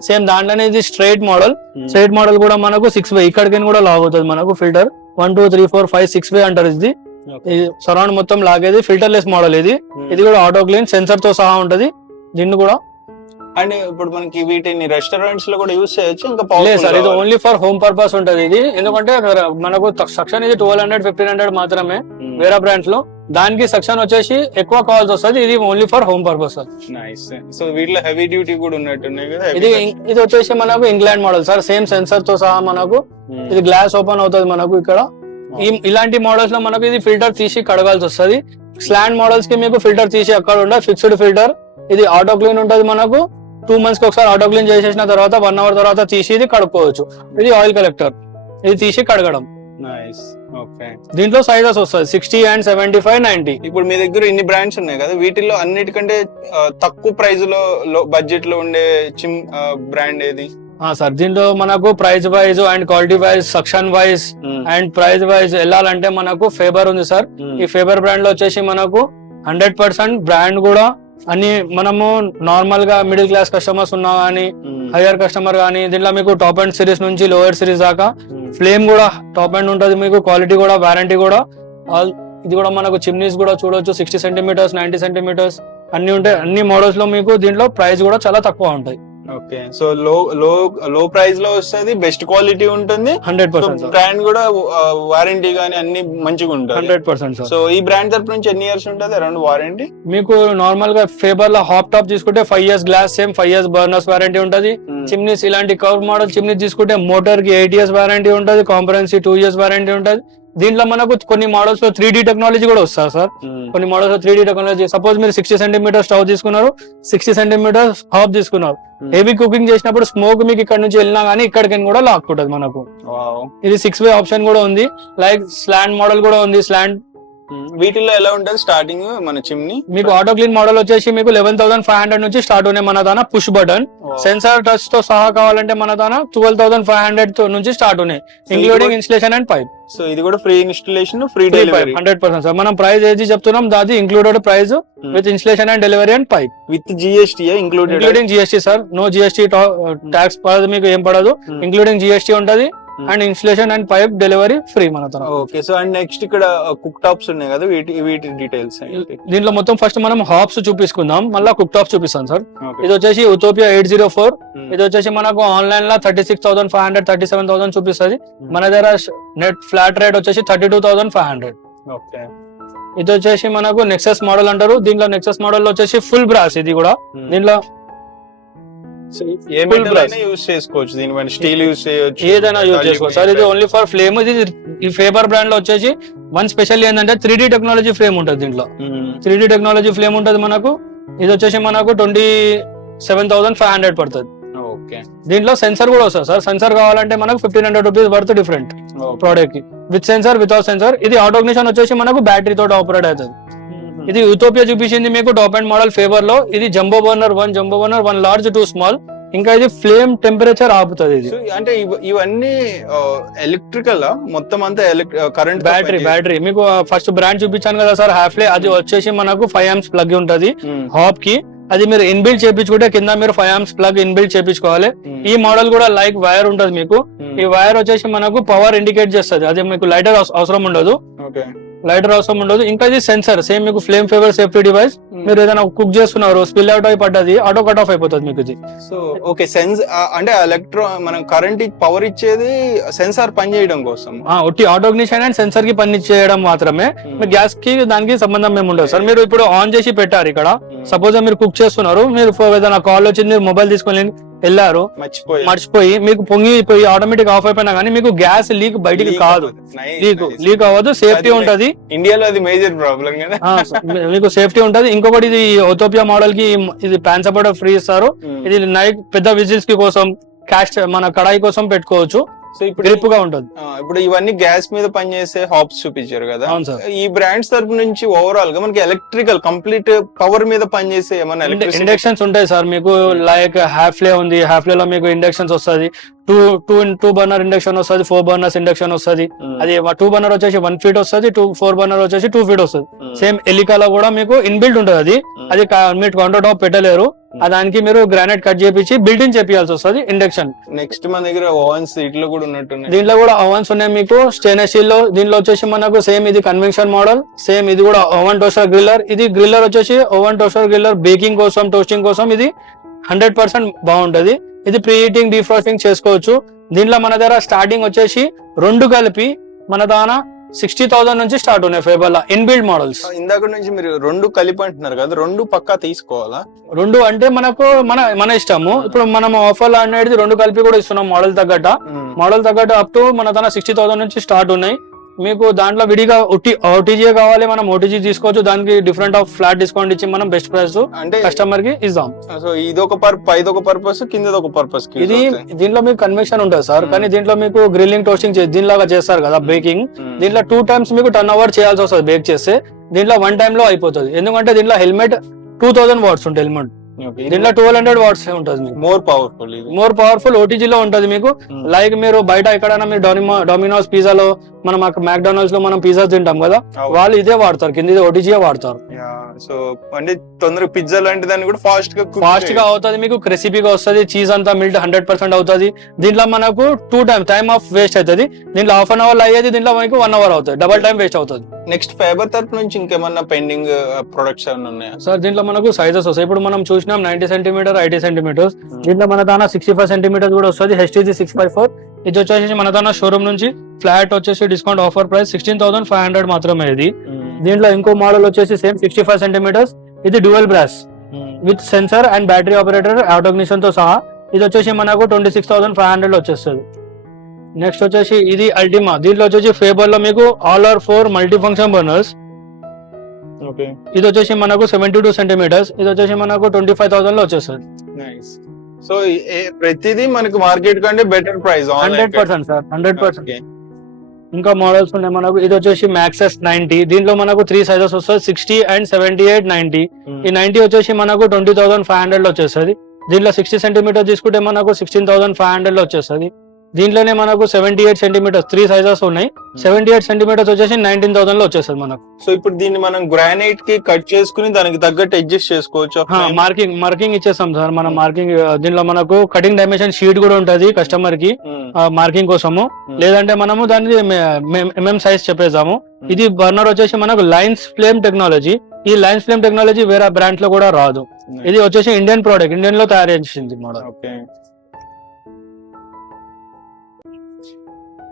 సేమ్ దాంట్లోనే ఇది స్ట్రైట్ మోడల్. స్ట్రైట్ మోడల్ కూడా మనకు 6 వే, ఇక్కడికి కూడా లాగ్ అవుతుంది మనకు ఫిల్టర్. 1 2 3 4 5 6 వే అంటారు. ఇది సరౌండ్ మొత్తం లాగేది ఫిల్టర్ లెస్ మోడల్. ఇది కూడా ఆటో క్లీన్ సెన్సర్ తో సహా ఉంటది. దీన్ని కూడా అండ్ ఇప్పుడు మనకి వీటిని రెస్టారెంట్స్ లో కూడా యూస్ చేయొచ్చు. ఇంకా లేదు సార్, ఇది ఓన్లీ ఫర్ హోమ్ పర్పస్ ఉంటది. ఇది ఎందుకంటే మనకు సెక్షన్ ఇది 1200 1500 మాత్రమే వేరే బ్రాండ్స్ లో. దానికి సెక్షన్ వచ్చేసి ఎక్కువ కాల్స్ వస్తుంది. ఇది only for home purpose. Nice. So వీటిలో హెవీ డ్యూటీ కూడా ఉన్నట్టున్నాయి కదా? ఇది వచ్చేసి మనకు England model sir, same sensor తో సహా మనకు. ఇది గ్లాస్ ఓపెన్ అవుతుంది మనకు. ఇక్కడ ఇలాంటి మోడల్స్ లో మనకు ఇది ఫిల్టర్ తీసి కడగాల్సి వస్తుంది. స్లాండ్ మోడల్స్ కి మీకు ఫిల్టర్ తీసి అక్కడ ఉండదు, ఫిక్స్డ్ ఫిల్టర్. ఇది ఆటో క్లీన్ ఉంటది మనకు. 2 months కి ఒకసారి ఆటో క్లీన్ చేసేసిన తర్వాత 1 hour తర్వాత తీసి ఇది కడుక్కోవచ్చు. ఇది ఆయిల్ కలెక్టర్, ఇది తీసి కడగడం. నైస్. ఓకే, దీంట్లో సైజెస్ వస్తాయి 60 and 75, 90. ఇప్పుడు మీ దగ్గర ఇన్ని బ్రాండ్స్ ఉన్నాయి కదా, వీటిల్లో అన్నిటికంటే తక్కువ ప్రైస్ లో బడ్జెట్ లో ఉండే బ్రాండ్ ఏది సార్? దీంట్లో మనకు price wise and quality wise, suction wise and price wise వెళ్ళాలంటే మనకు ఫేబర్ ఉంది సార్. ఈ ఫేబర్ బ్రాండ్ లో వచ్చేసి మనకు 100% బ్రాండ్ కూడా అన్ని మనము నార్మల్ గా మిడిల్ క్లాస్ కస్టమర్స్ ఉన్నా గానీ, హైయర్ కస్టమర్ గానీ, దీంట్లో మీకు టాప్ అండ్ సిరీస్ నుంచి లోయర్ సిరీస్ దాకా ఫ్లేమ్ కూడా టాప్ అండ్ ఉంటది మీకు. క్వాలిటీ కూడా, వారంటీ కూడా. ఇది కూడా మనకు చిమ్నీస్ కూడా చూడొచ్చు 60 సెంటీమీటర్స్ 90 సెంటీమీటర్స్ అన్ని ఉంటాయి. అన్ని మోడల్స్ లో మీకు దీంట్లో ప్రైస్ కూడా చాలా తక్కువ ఉంటాయి. ఓకే, సో లో ప్రైస్ లో వస్తుంది, బెస్ట్ క్వాలిటీ ఉంటుంది, 100%. బ్రాండ్ కూడా వారంటీ గానీ అన్ని మంచిగా ఉంటుంది 100%. సో ఈ బ్రాండ్ తరపు నుంచి ఎన్ని ఇయర్స్ ఉంటుంది అరౌండ్ వారంటీ? మీకు నార్మల్ గా ఫేబర్ లో హాప్ టాప్ తీసుకుంటే 5 years glass, same 5 years burners warranty ఉంటది. చిమ్నీస్ ఇలాంటి కర్వ్ మోడల్ చిమ్నీస్ తీసుకుంటే మోటార్ కి 8 years వారంటీ ఉంటది, కాంపరెన్సీ 2 years వారంటీ ఉంటది. దీంట్లో మనకు కొన్ని మోడల్స్ లో 3D టెక్నాలజీ కూడా వస్తుంది సార్. కొన్ని మోడల్స్ లో 3D టెక్నాలజీ. సపోజ్ మీరు 60 సెంటీమీటర్ స్టవ్ తీసుకున్నారు, 60 సెంటీమీటర్ హాప్ తీసుకున్నారు. హెవీ కుకింగ్ చేసినప్పుడు స్మోక్ మీకు ఇక్కడ నుంచి వెళ్ళినా గానీ ఇక్కడికి కూడా లాక్కుంటది మనకు. ఇది 6 వే ఆప్షన్ కూడా ఉంది. లైక్ స్లాండ్ మోడల్ కూడా ఉంది. స్లాండ్ వీటిల్లో ఎలా ఉంటుంది స్టార్టింగ్ మన చిమ్నీ? మీకు ఆటో క్లీన్ మోడల్ వచ్చేసి మీకు 11,500 నుంచి స్టార్ట్ ఉన్నాయి మన దాన. పుష్ బటన్, సెన్సార్ టచ్ తో సహా కావాలంటే మన దాన 12,500 నుంచి స్టార్ట్ ఉన్నాయి, including installation and pipe. So ఇది కూడా free installation, free delivery 100% sir. మనం ప్రైస్ ఏది చెప్తున్నాం దాది included price with installation and delivery and pipe with GST including GST sir. No GST tax పడదు మీకు, ఏం పడదు. ఇంక్లూడింగ్ జిఎస్టీ ఉంటది and installation and pipe delivery free మన తన. ఓకే, సో అండ్ నెక్స్ట్ ఇక్కడ కుక్ టాప్స్ ఉన్నాయి కదా, వీటి డీటెయిల్స్. దీంట్లో మొత్తం ఫస్ట్ మనం హాప్స్ చూపించుకుందాం, మళ్ళీ కుక్ టాప్స్ చూపిస్తాం సార్. ఇది వచ్చేసి ఉతోపియా 804. ఇది వచ్చేసి మనకు ఆన్లైన్ లో 36,500 37,000 చూపిస్తుంది. మన దగ్గర నెట్ ఫ్లాట్ రేట్ వచ్చేసి 32,500. ఓకే, ఇది వచ్చేసి మనకు నెక్సస్ మోడల్ అంటారు. దీంట్లో నెక్సస్ మోడల్ వచ్చేసి ఫుల్ బ్రాస్. ఇది కూడా దీంట్లో ఏ మెటల్ అయినా యూజ్ చేసుకోవచ్చు, దీనిపైన స్టీల్ యూజ్ చేయొచ్చు, ఏదైనా యూజ్ చేసుకోవచ్చు సార్. ఇది ఓన్లీ ఫర్ ఫ్లేమ్. ఇది ఈ ఫేబర్ బ్రాండ్ లో వచ్చేసి వన్ స్పెషల్ ఏంటంటే 3D టెక్నాలజీ ఫ్రేమ్ ఉంటుంది దీంట్లో. 3D టెక్నాలజీ ఫ్రేమ్ ఉంటుంది మనకు. ఇది వచ్చేసి మనకు 27,500 పడుతుంది. దీంట్లో సెన్సర్ కూడా వస్తుంది సార్. సెన్సర్ కావాలంటే మనకు 1,500 రూపీస్ వర్త్ డిఫరెంట్ ప్రోడక్ట్ కి. With sensor, without sensor. ఇది ఆటోగ్నిషన్ వచ్చేసి మనకు బ్యాటరీ తోటి ఆపరేట్ అవుతుంది. ఇది యూటోపియా చూపించింది మీకు టాప్ అండ్ మోడల్ ఫేబర్ లో. ఇది జంబో బర్నర్ 1 లార్జ్ 2 స్మాల్. ఇంకా ఇది ఫ్లేమ్ టెంపరేచర్ ఆపుతుంది. ఇది అంటే ఇవన్నీ ఎలక్ట్రికల్ మొత్తం అంతా కరెంట్ బ్యాటరీ. మీకు ఫస్ట్ బ్రాండ్ చూపించాను కదా సార్, హాఫ్లే. అది వచ్చేసి మనకు 5 amps ప్లగ్ ఉంటది హాప్ కి. అది మీరు ఇన్బిల్డ్ చేయించుకుంటే కింద మీరు 5 amps ప్లగ్ ఇన్బిల్డ్ చేయించుకోవాలి. ఈ మోడల్ కూడా లైక్ వైర్ ఉంటది మీకు. ఈ వైర్ వచ్చేసి మనకు పవర్ ఇండికేట్ చేస్తుంది. అది మీకు లైటర్ అవసరం ఉండదు. ఇంకా ఇది సెన్సర్ సేమ్ మీకు ఫ్లేమ్ ఫేవర్ సేఫ్టీ డివైస్. మీరు ఏదైనా కుక్ చేస్తున్నారు, స్పిల్ అవుట్ అయి పడ్డది, ఆటో కట్ ఆఫ్ అయిపోతుంది మీకు ఇది. సో ఓకే, అంటే మనం కరెంట్ పవర్ ఇచ్చేది సెన్సార్ పని చేయడం కోసం. ఒట్టి ఆటోగ్నిషన్ అండ్ సెన్సర్ కి పని చేయడం మాత్రమే. మీ గ్యాస్ కి దానికి సంబంధం ఏమి ఉండదు సార్. మీరు ఇప్పుడు ఆన్ చేసి పెట్టారు ఇక్కడ. సపోజ్ మీరు కుక్ చేస్తున్నారు, మీరు ఏదైనా కాల్ వచ్చింది, మీరు మొబైల్ తీసుకొని వెళ్ళారు, మర్చిపోయి మీకు పొంగిపోయి ఆటోమేటిక్ ఆఫ్ అయిపోయినా కానీ మీకు గ్యాస్ లీక్ బయటికి కాదు, లీక్ అవ్వదు. సేఫ్టీ ఉంటది. ఇండియాలో అది మేజర్ ప్రాబ్లం కదా. మీకు సేఫ్టీ ఉంటది. ఇంకొకటి ఇది యూటోపియా మోడల్ కి ఇది ప్యాన్ సపోర్ట్ ఫ్రీ ఇస్తారు. ఇది నైట్ పెద్ద విజిల్స్ కి కోసం, క్యాస్ట్ మన కడాయి కోసం పెట్టుకోవచ్చు. సో ఇప్పుడు గ్రిప్ గా ఉంటుంది. ఇప్పుడు ఇవన్నీ గ్యాస్ మీద పనిచేసే హాబ్స్ చూపించారు కదా. ఈ బ్రాండ్స్ తరపు నుంచి ఓవరాల్ గా మనకి ఎలక్ట్రికల్ కంప్లీట్ పవర్ మీద పనిచేసే ఏమన్నా ఇండక్షన్స్ ఉంటాయి సార్. మీకు లైక్ హాఫ్లే ఉంది. హాఫ్లే లో మీకు ఇండక్షన్స్ వస్తుంది. టూ బర్నర్ ఇండక్షన్ వస్తుంది, 4 బర్నర్స్ ఇండక్షన్ వస్తుంది. అది 2 బర్నర్ వచ్చేసి 1 feet వస్తుంది, 4 బర్నర్ వచ్చేసి 2 feet వస్తుంది. సేమ్ ఎలికాలో కూడా మీకు ఇన్బిల్ట్ ఉంటుంది. అది మీరు కౌంటర్ టాప్ పెట్టలేరు. దానికి మీరు గ్రానైట్ కట్ చేపించి బిల్డింగ్ చేపియాల్సి వస్తుంది ఇండక్షన్. నెక్స్ట్ మన దగ్గర ఓవెన్స్ ఇట్లో కూడా ఉన్నట్టున్నాయి. దీంట్లో కూడా ఓవెన్స్ ఉన్నాయి మీకు స్టెయిన్లెస్ స్టీల్ లో. దీంట్లో వచ్చేసి మనకు సేమ్ ఇది కన్వెన్షన్ మోడల్. సేమ్ ఇది కూడా ఓవెన్ టోస్టర్ గ్రిల్లర్. ఇది గ్రిల్లర్ వచ్చేసి ఓవెన్ టోస్టర్ గ్రిల్లర్ బేకింగ్ కోసం, టోస్టింగ్ కోసం ఇది 100% బాగుంటది. ఇది ప్రీ హీటింగ్, డీఫ్రాస్టింగ్ చేసుకోవచ్చు. దీంట్లో మన దగ్గర స్టార్టింగ్ వచ్చేసి 2 కలిపి మన దాన 60,000 నుంచి స్టార్ట్ ఉన్నాయి ఫేబర్ లా ఇన్బిల్డ్ మోడల్స్. ఇందాక నుంచి మీరు 2 కలిపి అంటున్నారు కదా, 2 పక్కా తీసుకోవాలా? 2 అంటే మనకు మన ఇష్టము. ఇప్పుడు మనం ఆఫర్ లో అనేది 2 కలిపి కూడా ఇస్తున్నాం మోడల్ తగ్గట్టు అప్ టు మన దాన 60,000 నుంచి స్టార్ట్ ఉన్నాయి. మీకు దాంట్లో విడిగా ఓటీజీ కావాలి, మనం ఓటీజీ తీసుకోవచ్చు. దానికి డిఫరెంట్ ఆఫ్ ఫ్లాట్ డిస్కౌంట్ ఇచ్చి మనం బెస్ట్ ప్రైస్ అంటే కస్టమర్ కి ఇద్దాం. సో ఇదొక పైదొక పర్పస్, కిందొక పర్పస్. ఇది దీంట్లో మీకు కన్వెన్షన్ ఉంటుంది సార్. కానీ దీంట్లో మీకు గ్రిల్లింగ్, టోస్టింగ్ దీనిలాగా చేస్తారు కదా బేకింగ్. దీంట్లో 2 times మీకు టర్న్ చేయాల్సి వస్తుంది బేక్ చేస్తే. దీంట్లో 1 time లో అయిపోతుంది. ఎందుకంటే దీంట్లో హెల్మెట్ 2000 watts ఉంటుంది హెల్మెట్. దీంట్లో 1200 watts ఉంటుంది. మోర్ పవర్ఫుల్ ఓటీజీలో ఉంటది మీకు. లైక్ మీరు బయట ఎక్కడైనా మీరు డొమినోస్ పిజ్జాలో, మనం మ్యాక్డొనాల్డ్స్ లో మనం పిజ్జా తింటాం కదా, వాళ్ళు ఇదే వాడతారు, కింద ఓటీజీ వాడతారు. సో అంటే తొందరగా పిజ్జా లాంటి దాన్ని కూడా ఫాస్ట్ గా అవుతుంది. మీకు క్రిస్పీగా వస్తుంది. చీజ్ అంతా మిల్ట్ 100% అవుతుంది. దీంట్లో మనకు 2 times టైమ్ ఆఫ్ వేస్ట్ అవుతుంది. దీంట్లో ½ an hour అయ్యేది, దీంట్లో మనకు 1 hour అవుతుంది. డబల్ టైం వేస్ట్ అవుతుంది. నెక్స్ట్ ఫైబర్ తరపు నుంచి ఇంకేమన్నా పెండింగ్ ప్రొడక్ట్స్ ఏమైనా ఉన్నాయా సార్? దీంట్లో మనకు సైజెస్ వస్తాయి. ఇప్పుడు మనం చూసినాం 90 cm, 80 cm. దీంట్లో మన దాన 65 cm కూడా వస్తుంది. HTC 6x4. ఇది వచ్చేసి మన దాన షోరూమ్ నుంచి ఫ్లాట్ వచ్చేసి డిస్కౌంట్ ఆఫర్ ప్రైస్ 16,500 మాత్రమే. ఇది దీంట్లో ఇంకో మోడల్ వచ్చేసి సేమ్ 65 cm. ఇది dual brass with sensor and battery operator auto ignition తో సహా. ఇది వచ్చేసి మనకు 26,500 వచ్చేస్తుంది. నెక్స్ట్ వచ్చేసి ఇది అల్టిమా. దీంట్లో వచ్చేసి ఫేబర్ లో మీకు all-4 మల్టీ ఫంక్షన్ బర్నర్స్. ఇది వచ్చేసి మనకు 72 cm. ఇది వచ్చేసి మనకు 25,000 లో వచ్చేస్తుంది. సో ప్రతిదీ మనకు మార్కెట్ కంటే బెటర్ ప్రైస్ 100% సార్, 100%. ఇంకా మోడల్స్ ఉన్నాయి మనకు. ఇది వచ్చేసి మ్యాక్సెస్ 90. దీంట్లో మనకు 3 సైజెస్ వస్తుంది, 60 and 78, 90. ఈ 90 వచ్చేసి మనకు 20,500 లో వచ్చేస్తుంది. దీంట్లో 60 cm తీసుకుంటే మనకు 16,500 లో వచ్చేస్తుంది. దీంట్లోనే మనకు 78 cm 3 సైజెస్ ఉన్నాయి. 78 cm వచ్చేసి 19,000 లో వచ్చేస్తుంది మనకు. సో ఇప్పుడు దీన్ని మనం గ్రానైట్ కి కట్ చేసుకుని దానికి తగ్గట్టు అడ్జస్ట్ చేసుకోవచ్చు. మార్కింగ్ ఇచ్చేస్తాం సార్ మనం. మార్కింగ్ దీంట్లో మనకు కటింగ్ డైమెన్షన్ షీట్ కూడా ఉంటది కస్టమర్ కి మార్కింగ్ కోసము. లేదంటే మనము దాన్ని సైజ్ చెప్పేసాము. ఇది బర్నర్ వచ్చేసి మనకు లైన్స్ ఫ్లేమ్ టెక్నాలజీ. ఈ లైన్స్ ఫ్లేమ్ టెక్నాలజీ వేరే బ్రాండ్ లో కూడా రాదు. ఇది వచ్చేసి ఇండియన్ ప్రోడక్ట్, ఇండియన్ లో తయారు చేసింది మోడల్.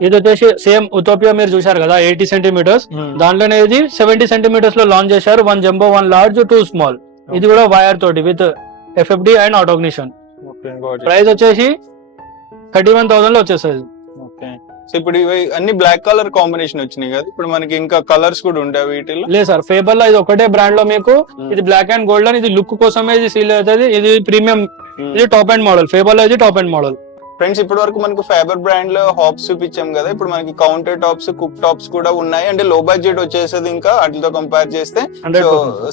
ఇది వచ్చేసి సేమ్ యూటోపియా మీరు చూసారు కదా 80 cm. దాంట్లోనే ఇది 70 cm లో లాంచ్ చేశారు. 1 జంబో, 1 లార్జ్, 2 స్మాల్. ఇది కూడా వైర్ తోటి విత్ FFD అండ్ ఆటోగ్నిషన్. ప్రైస్ వచ్చేసి 31,000 లో వచ్చేస్తుంది. ఓకే. సో ఇప్పుడు ఇవి అన్ని బ్లాక్ కలర్ కాంబినేషన్ వచ్చినాయి కదా, ఇప్పుడు మనకి ఇంకా కలర్స్ కూడా ఉంటాయి వీటిలో? లేదు సార్, ఫేబర్ లో ఇది ఒకటే బ్రాండ్ లో మీకు ఇది బ్లాక్ అండ్ గోల్డ్ అని, ఇది లుక్ కోసమే ఇది సీల్ అవుతుంది. ఇది ప్రీమియం, ఇది టాప్ అండ్ మోడల్. ఫేబర్ లో ఇది టాప్ అండ్ మోడల్. ఫ్రెండ్స్ ఇప్పటి వరకు మనకు ఫేబర్ బ్రాండ్ లో హాబ్స్ చూపించాం కదా, ఇప్పుడు మనకి కౌంటర్ టాప్స్, కుక్ టాప్స్ కూడా ఉన్నాయి. అంటే లో బడ్జెట్ వచ్చేసేది ఇంకా వాటితో కంపేర్ చేస్తే.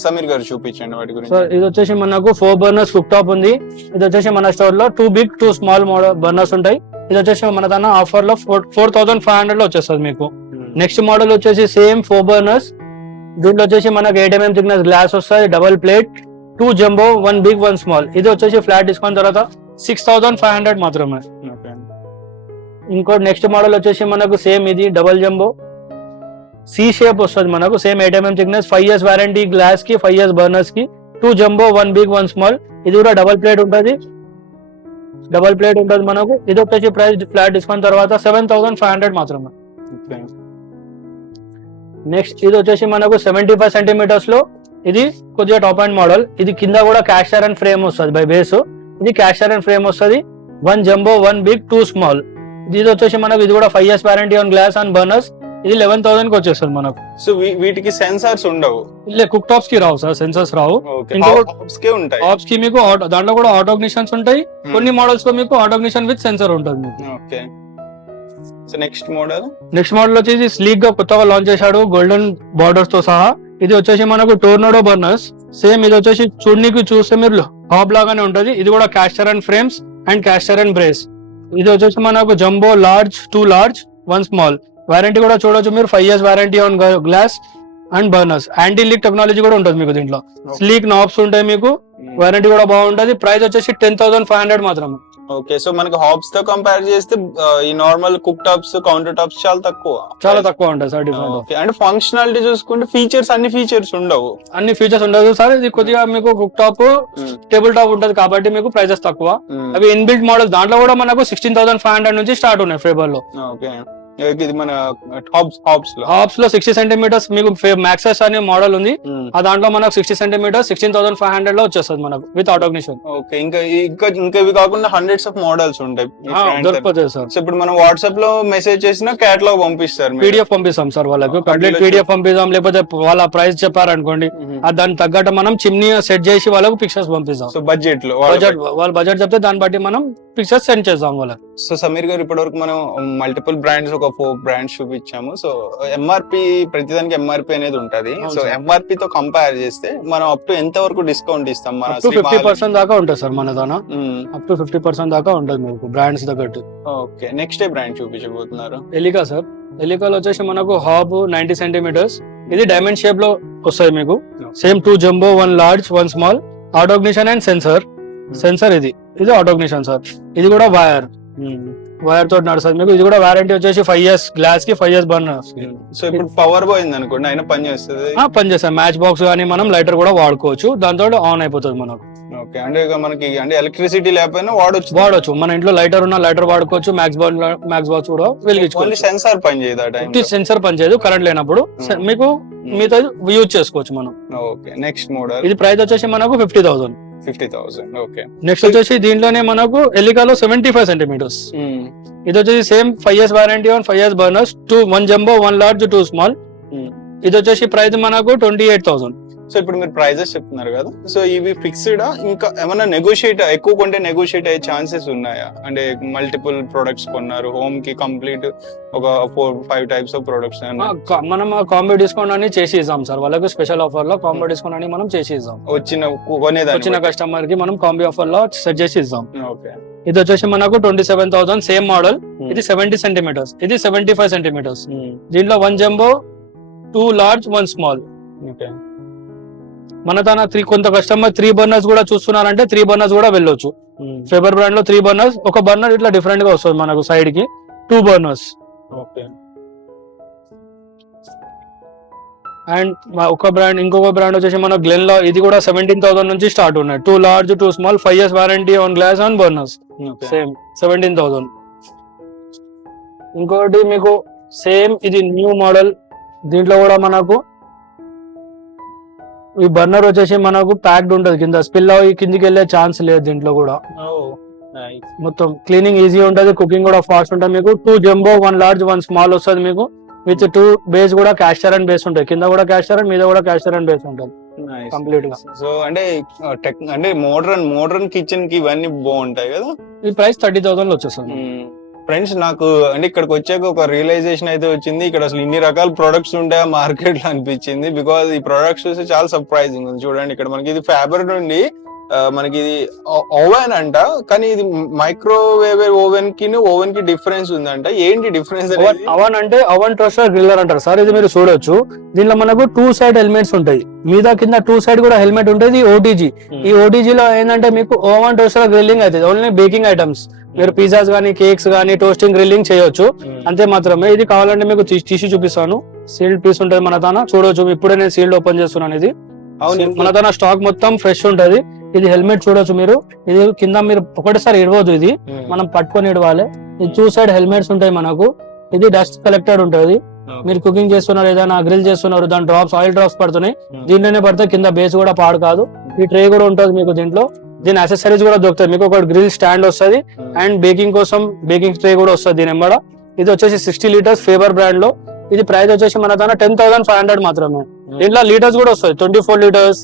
సమీర్ గారు చూపించండి వాటి గురించి. ఇది వచ్చేసి మనకు 4 బర్నర్స్ కుక్ టాప్ ఉంది. ఇది వచ్చేసి మన స్టోర్ లో 2 బిగ్ 2 స్మాల్ మోడల్ బర్నర్స్ ఉంటాయి. ఇది వచ్చేసి మన తన ఆఫర్ లో 4,500 లో వచ్చేస్తుంది మీకు. నెక్స్ట్ మోడల్ వచ్చేసి సేమ్ 4 బర్నర్స్. దీంట్లో వచ్చేసి మనకు 8 mm థిక్నెస్ గ్లాస్ వస్తుంది, double plate, 2 jumbo, 1 big 1 small. ఇది వచ్చేసి ఫ్లాట్ డిస్కౌంట్ తర్వాత 6,500 మాత్రమే. ఇంకో నెక్స్ట్ మోడల్ వచ్చేసి మనకు సేమ్ ఇది డబుల్ జంబో, సి షేప్ వస్తుంది మనకు. Same 8 mm thickness, 5 years warranty glass కి, 5 years బర్నర్స్ కి, 2 జంబో, 1 బిగ్ 1 స్మాల్. ఇది కూడా డబుల్ ప్లేట్ ఉంటుంది, మనకు. ఇది వచ్చేసి ప్రైస్ ఫ్లాట్ డిస్కౌంట్ తర్వాత 7,500 మాత్రమే. నెక్స్ట్ ఇది వచ్చేసి మనకు 75 centimeters లో ఇది కొద్దిగా టాప్ అండ్ మోడల్. ఇది కింద కూడా క్యాస్టర్ అండ్ ఫ్రేమ్ వస్తుంది బై బేస్. ఇది క్యాస్టర్ అండ్ ఫ్రేమ్ వస్తుంది, 1 జంబో, 1 బిగ్ 2 స్మాల్. ఇది వచ్చేసి మనకు ఇది కూడా 5 years warranty on glass and burners. ఇది 11,000 కి వచ్చేస్తుంది మనకు. సో వీటికి సెన్సార్స్ ఉండవు? ఇలా కుక్ టాప్స్ కి రావు సార్, సెన్సార్స్ రావు. హాబ్స్ కి మీకు దాంట్లో కూడా ఆటోగ్నిషన్స్ ఉంటాయి. కొన్ని మోడల్స్ లో మీకు ఆటోగ్నిషన్ విత్ సెన్సార్ ఉంటుంది. ఓకే. సో నెక్స్ట్ మోడల్ వచ్చేసి స్లీక్ గా కొత్తగా లాంచ్ చేశాడు, గోల్డెన్ బార్డర్స్ తో సహా. ఇది వచ్చేసి మనకు టోర్నడో బర్నర్స్. సేమ్ ఇది వచ్చేసి చూడనికి చూస్తే మీరు హాబ్ లాగానే ఉంటది. ఇది కూడా castor and frames and castor and brace. ఇది వచ్చేసి మనకు jumbo, large, 2 large, 1 small. Warranty కూడా చూడొచ్చు మీరు, 5 years warranty on glass and burners. Anti leak technology కూడా ఉంటుంది మీకు దీంట్లో. స్లీక్ నాబ్స్ ఉంటాయి మీకు, వారంటీ కూడా బాగుంటది. ప్రైస్ వచ్చేసి 10,500 మాత్రమే. ఓకే. సో మనకి హాబ్స్ తో కంపేర్ చేస్తే ఈ normal cook tops, counter tops చాలా తక్కువ ఉంటాయి సార్. డిఫరెంట్. అంటే ఫంక్షనాలిటీ చూసుకుంటే అన్ని ఫీచర్స్ ఉండవు సార్. ఇది కొద్దిగా మీకు కుక్ టాప్, టేబుల్ టాప్ ఉంటది కాబట్టి మీకు ప్రైజెస్ తక్కువ. అవి ఇన్బిల్ట్ మోడల్, దాంట్లో కూడా మనకు 16,500 నుంచి స్టార్ట్ ఉన్నాయి ఫేబర్ లో. ఇది మన హాబ్స్ లో 60 centimeters మీకు మ్యాక్సెస్ అనే మోడల్ ఉంది. ఆ దాంట్లో మనకు 60 centimeters 16,500 లో వచ్చేస్తుంది మనకు విత్ ఆటోగ్నిషన్. ఓకే. ఇంకా ఇవి కాకుండా హండ్రెడ్స్ ఆఫ్ మోడల్స్ ఉంటాయి దొరుకుతాయి సార్. సో ఇప్పుడు మనం వాట్సాప్ లో మెసేజ్ చేసినా కేటలాగ్ పంపిస్తారు, PDF పంపిస్తాం సార్ వాళ్ళకు. కంప్లీట్ PDF పంపిస్తాం. లేకపోతే వాళ్ళ ప్రైస్ చెప్పారనుకోండి, దానికి తగ్గట్టు మనం చిమ్నీ సెట్ చేసి వాళ్ళకు పిక్చర్స్ పంపిస్తాం. సో బడ్జెట్ లో వాళ్ళ బడ్జెట్ చెప్తే దాన్ని బట్టి మనం పిక్చర్స్ సెండ్ చేస్తాం వాళ్ళకి. సో సమీర్ గారు ఇప్పటి వరకు మనం మల్టిపుల్ బ్రాండ్స్, ఒక 4 బ్రాండ్స్ చూపించాము. సో MRP, ప్రతిదానికి MRP అనేది ఉంటది. సో MRP తో కంపేర్ చేస్తే మనం అప్ టు ఎంత వరకు డిస్కౌంట్ ఇస్తాం? మన 50% దాకా ఉంటుంది సార్ మన దానా. అప్ టు 50% దాకా ఉంటుంది మీకు బ్రాండ్స్ తగ్గట్టు. ఓకే. నెక్స్ట్ బ్రాండ్ చూపించబోతున్నారు ఎలికా సార్. ఎలికాలో వచ్చేసి మనకు హాబ్ 90 centimeters. ఇది డైమండ్ షేప్ లో వస్తుంది మీకు. Same 2 jumbo, 1 large, 1 small. Auto ignition and sensor ఇది ఆటోగ్నిషన్ సార్. ఇది కూడా వైర్ తో నడుస్తుంది మీకు. ఇది కూడా వారంటీ వచ్చేసి 5 years గ్లాస్ కి, 5 years బర్నర్స్ కి. సో ఇప్పుడు పవర్ పోయింది అనుకోండి, అయినా పనిచేస్తుంది. మ్యాచ్ బాక్స్ కానీ మనం లైటర్ కూడా వాడుకోవచ్చు, దాంతో ఆన్ అయిపోతుంది మనకు. ఓకే. అంటే మనకి ఎలక్ట్రిసిటీ లేకపోయినా వాడొచ్చు. మన ఇంట్లో లైటర్ ఉన్న లైటర్ వాడుకోవచ్చు. మ్యాక్స్ బాక్స్ కూడా వెలిగించుకోవచ్చు. సెన్సార్ పనిచేయదు, సెన్సార్ పనిచేయదు కరెంట్ లేనప్పుడు. మీకు మీతో యూజ్ చేసుకోవచ్చు మనం. ఓకే. నెక్స్ట్ మోడల్ ఇది ప్రైస్ వచ్చేసి మనకు 50,000. ఓకే. నెక్స్ట్ వచ్చేసి దీంట్లోనే మనకు ఎలికాలో 75 centimeters. ఇది వచ్చేసి same 5 years warranty on 5 years burners, 1 jumbo, 1 large, 2 small. ఇది వచ్చేసి ప్రైస్ మనకు 28,000. సో ఇప్పుడు మీరు ప్రైజెస్ చెప్తున్నారు కదా, సో ఇవి ఫిక్స్డ్ ఇంకా ఏమైనా ఎక్కువ కొంటే నెగోషియేట్ అయ్యే ఛాన్సెస్ ఉన్నాయా? అంటే మల్టిపుల్ ప్రొడక్ట్స్ కొన్నారు, హోమ్ కి కంప్లీట్ ఒక 4-5 టైప్స్ ఆఫ్ ప్రొడక్ట్స్ మనం కాంబో డిస్కౌంట్ అని చేసి ఇద్దాం సార్. వాళ్ళకు స్పెషల్ ఆఫర్ లో కాంబో డిస్కౌంట్ అని మనం చేసి ఇద్దాం. వచ్చిన కస్టమర్ కి మనం కాంబో ఆఫర్ లో సెట్ చేసి ఇద్దాం. ఇది వచ్చేసి మనకు 27,000. Same model. ఇది 70 centimeters. ఇది 75 centimeters. దీంట్లో 1 జంబో, 2 లార్జ్, 1 స్మాల్. మన తన కొంత కస్టమర్ 3 బర్నర్స్ కూడా చూస్తున్నారంటే 3 బర్నర్స్ కూడా వెళ్ళొచ్చు. ఫేబర్ బ్రాండ్ లో 3 బర్నర్స్. ఒక బర్నర్ ఇట్లా డిఫరెంట్ గా వస్తుంది మనకు సైడ్ కి, 2 బర్నర్స్. అండ్ ఇంకొక బ్రాండ్ వచ్చేసి మన గ్లెన్ లో. ఇది కూడా 17,000 నుంచి స్టార్ట్ ఉన్నాయి. 2 large, 2 small, 5 years warranty on glass and burners. Same 17,000. ఇంకోటి మీకు సేమ్ ఇది న్యూ మోడల్. దీంట్లో కూడా మనకు ఈ బర్నర్ వచ్చేసి మనకు ప్యాక్డ్ ఉంటది, కింద స్పిల్ అయ్యి కిందికి వెళ్ళే ఛాన్స్ లేదు దీంట్లో కూడా. మొత్తం క్లీనింగ్ ఈజీ ఉంటది, కుకింగ్ కూడా ఫాస్ట్ ఉంటుంది. మీకు 2 జంబో 1 లార్జ్ 1 స్మాల్ వస్తుంది మీకు. విత్ 2 బేస్ కూడా క్యాస్టర్ అండ్ బేస్ ఉంటాయి, కింద కూడా క్యాస్టర్ అండ్ మీద కూడా క్యాస్టర్ అండ్ బేస్ ఉంటుంది కంప్లీట్ గా. సో అంటే మోడర్న్ కిచెన్ కి ఇవన్నీ బాగుంటాయి కదా. ఈ ప్రైస్ 30,000 లో వచ్చేస్తుంది. ఫ్రెండ్స్ నాకు అంటే ఇక్కడికి వచ్చాక ఒక రియలైజేషన్ అయితే వచ్చింది, ఇక్కడ అసలు ఇన్ని రకాల ప్రొడక్ట్స్ ఉంటాయా మార్కెట్ లో అనిపించింది. బికాస్ ఈ ప్రొడక్ట్స్ చూసి చాలా సర్ప్రైజింగ్ ఉంది. చూడండి ఇక్కడ మనకి ఇది ఫ్యాబర్ నుండి మనకి ఇది ఓవెన్ అంట, కానీ ఇది మైక్రోవేవ్ ఓవెన్ కి డిఫరెన్స్ ఉందంట. ఏంటి డిఫరెన్స్? అవన్ అంటే అవన్ టోస్టర్ గ్రిల్లర్ అంటారు సార్. ఇది మీరు చూడొచ్చు, దీనిలో మనకు 2 సైడ్ హెల్మెట్స్ ఉంటాయి, మీద కింద 2 సైడ్ కూడా హెల్మెట్ ఉంటుంది. ఓటీజీ, ఈ ఓటీజీ లో ఏంటంటే మీకు ఓవన్ టోస్టర్ గ్రిల్లింగ్ అవుతుంది, ఓన్లీ బేకింగ్ ఐటమ్స్. మీరు పిజ్జాస్ గానీ కేక్స్ గానీ టోస్టింగ్ గ్రిల్లింగ్ చేయొచ్చు అంతే మాత్రమే. ఇది కావాలంటే మీకు తీసి చూపిస్తాను. సీల్డ్ పీస్ ఉంటుంది మన తన, చూడొచ్చు. ఇప్పుడే నేను సీల్డ్ ఓపెన్ చేస్తున్నాను. ఇది మన తన స్టాక్ మొత్తం ఫ్రెష్ ఉంటది. ఇది హెల్మెట్ చూడొచ్చు మీరు, ఇది కింద మీరు ఒకటిసారి ఇడవద్దు, ఇది మనం పట్టుకొని ఇడవాలి. ఇది 2 సైడ్ హెల్మెట్స్ ఉంటాయి మనకు. ఇది డస్ట్ కలెక్టెడ్ ఉంటది. మీరు కుకింగ్ చేస్తున్నారు, ఏదైనా గ్రిల్ చేస్తున్నారు, దాని డ్రాప్స్ ఆయిల్ డ్రాప్స్ పడుతున్నాయి, దీంట్లోనే పడితే కింద బేస్ కూడా పాడు కాదు. ఈ ట్రే కూడా ఉంటుంది మీకు దీంట్లో. దీని అసెసరీస్ కూడా దొరుకుతాయి మీకు. ఒక గ్రిల్ స్టాండ్ వస్తుంది అండ్ బేకింగ్ కోసం బేకింగ్ ట్రే కూడా వస్తుంది దీని ఎంబడ. ఇది వచ్చేసి 60 లీటర్స్ ఫేబర్ బ్రాండ్ లో. ఇది ప్రైస్ వచ్చేసి మన తన 10,500 మాత్రమే. దీంట్లో లీటర్స్ కూడా వస్తాయి, 24 litres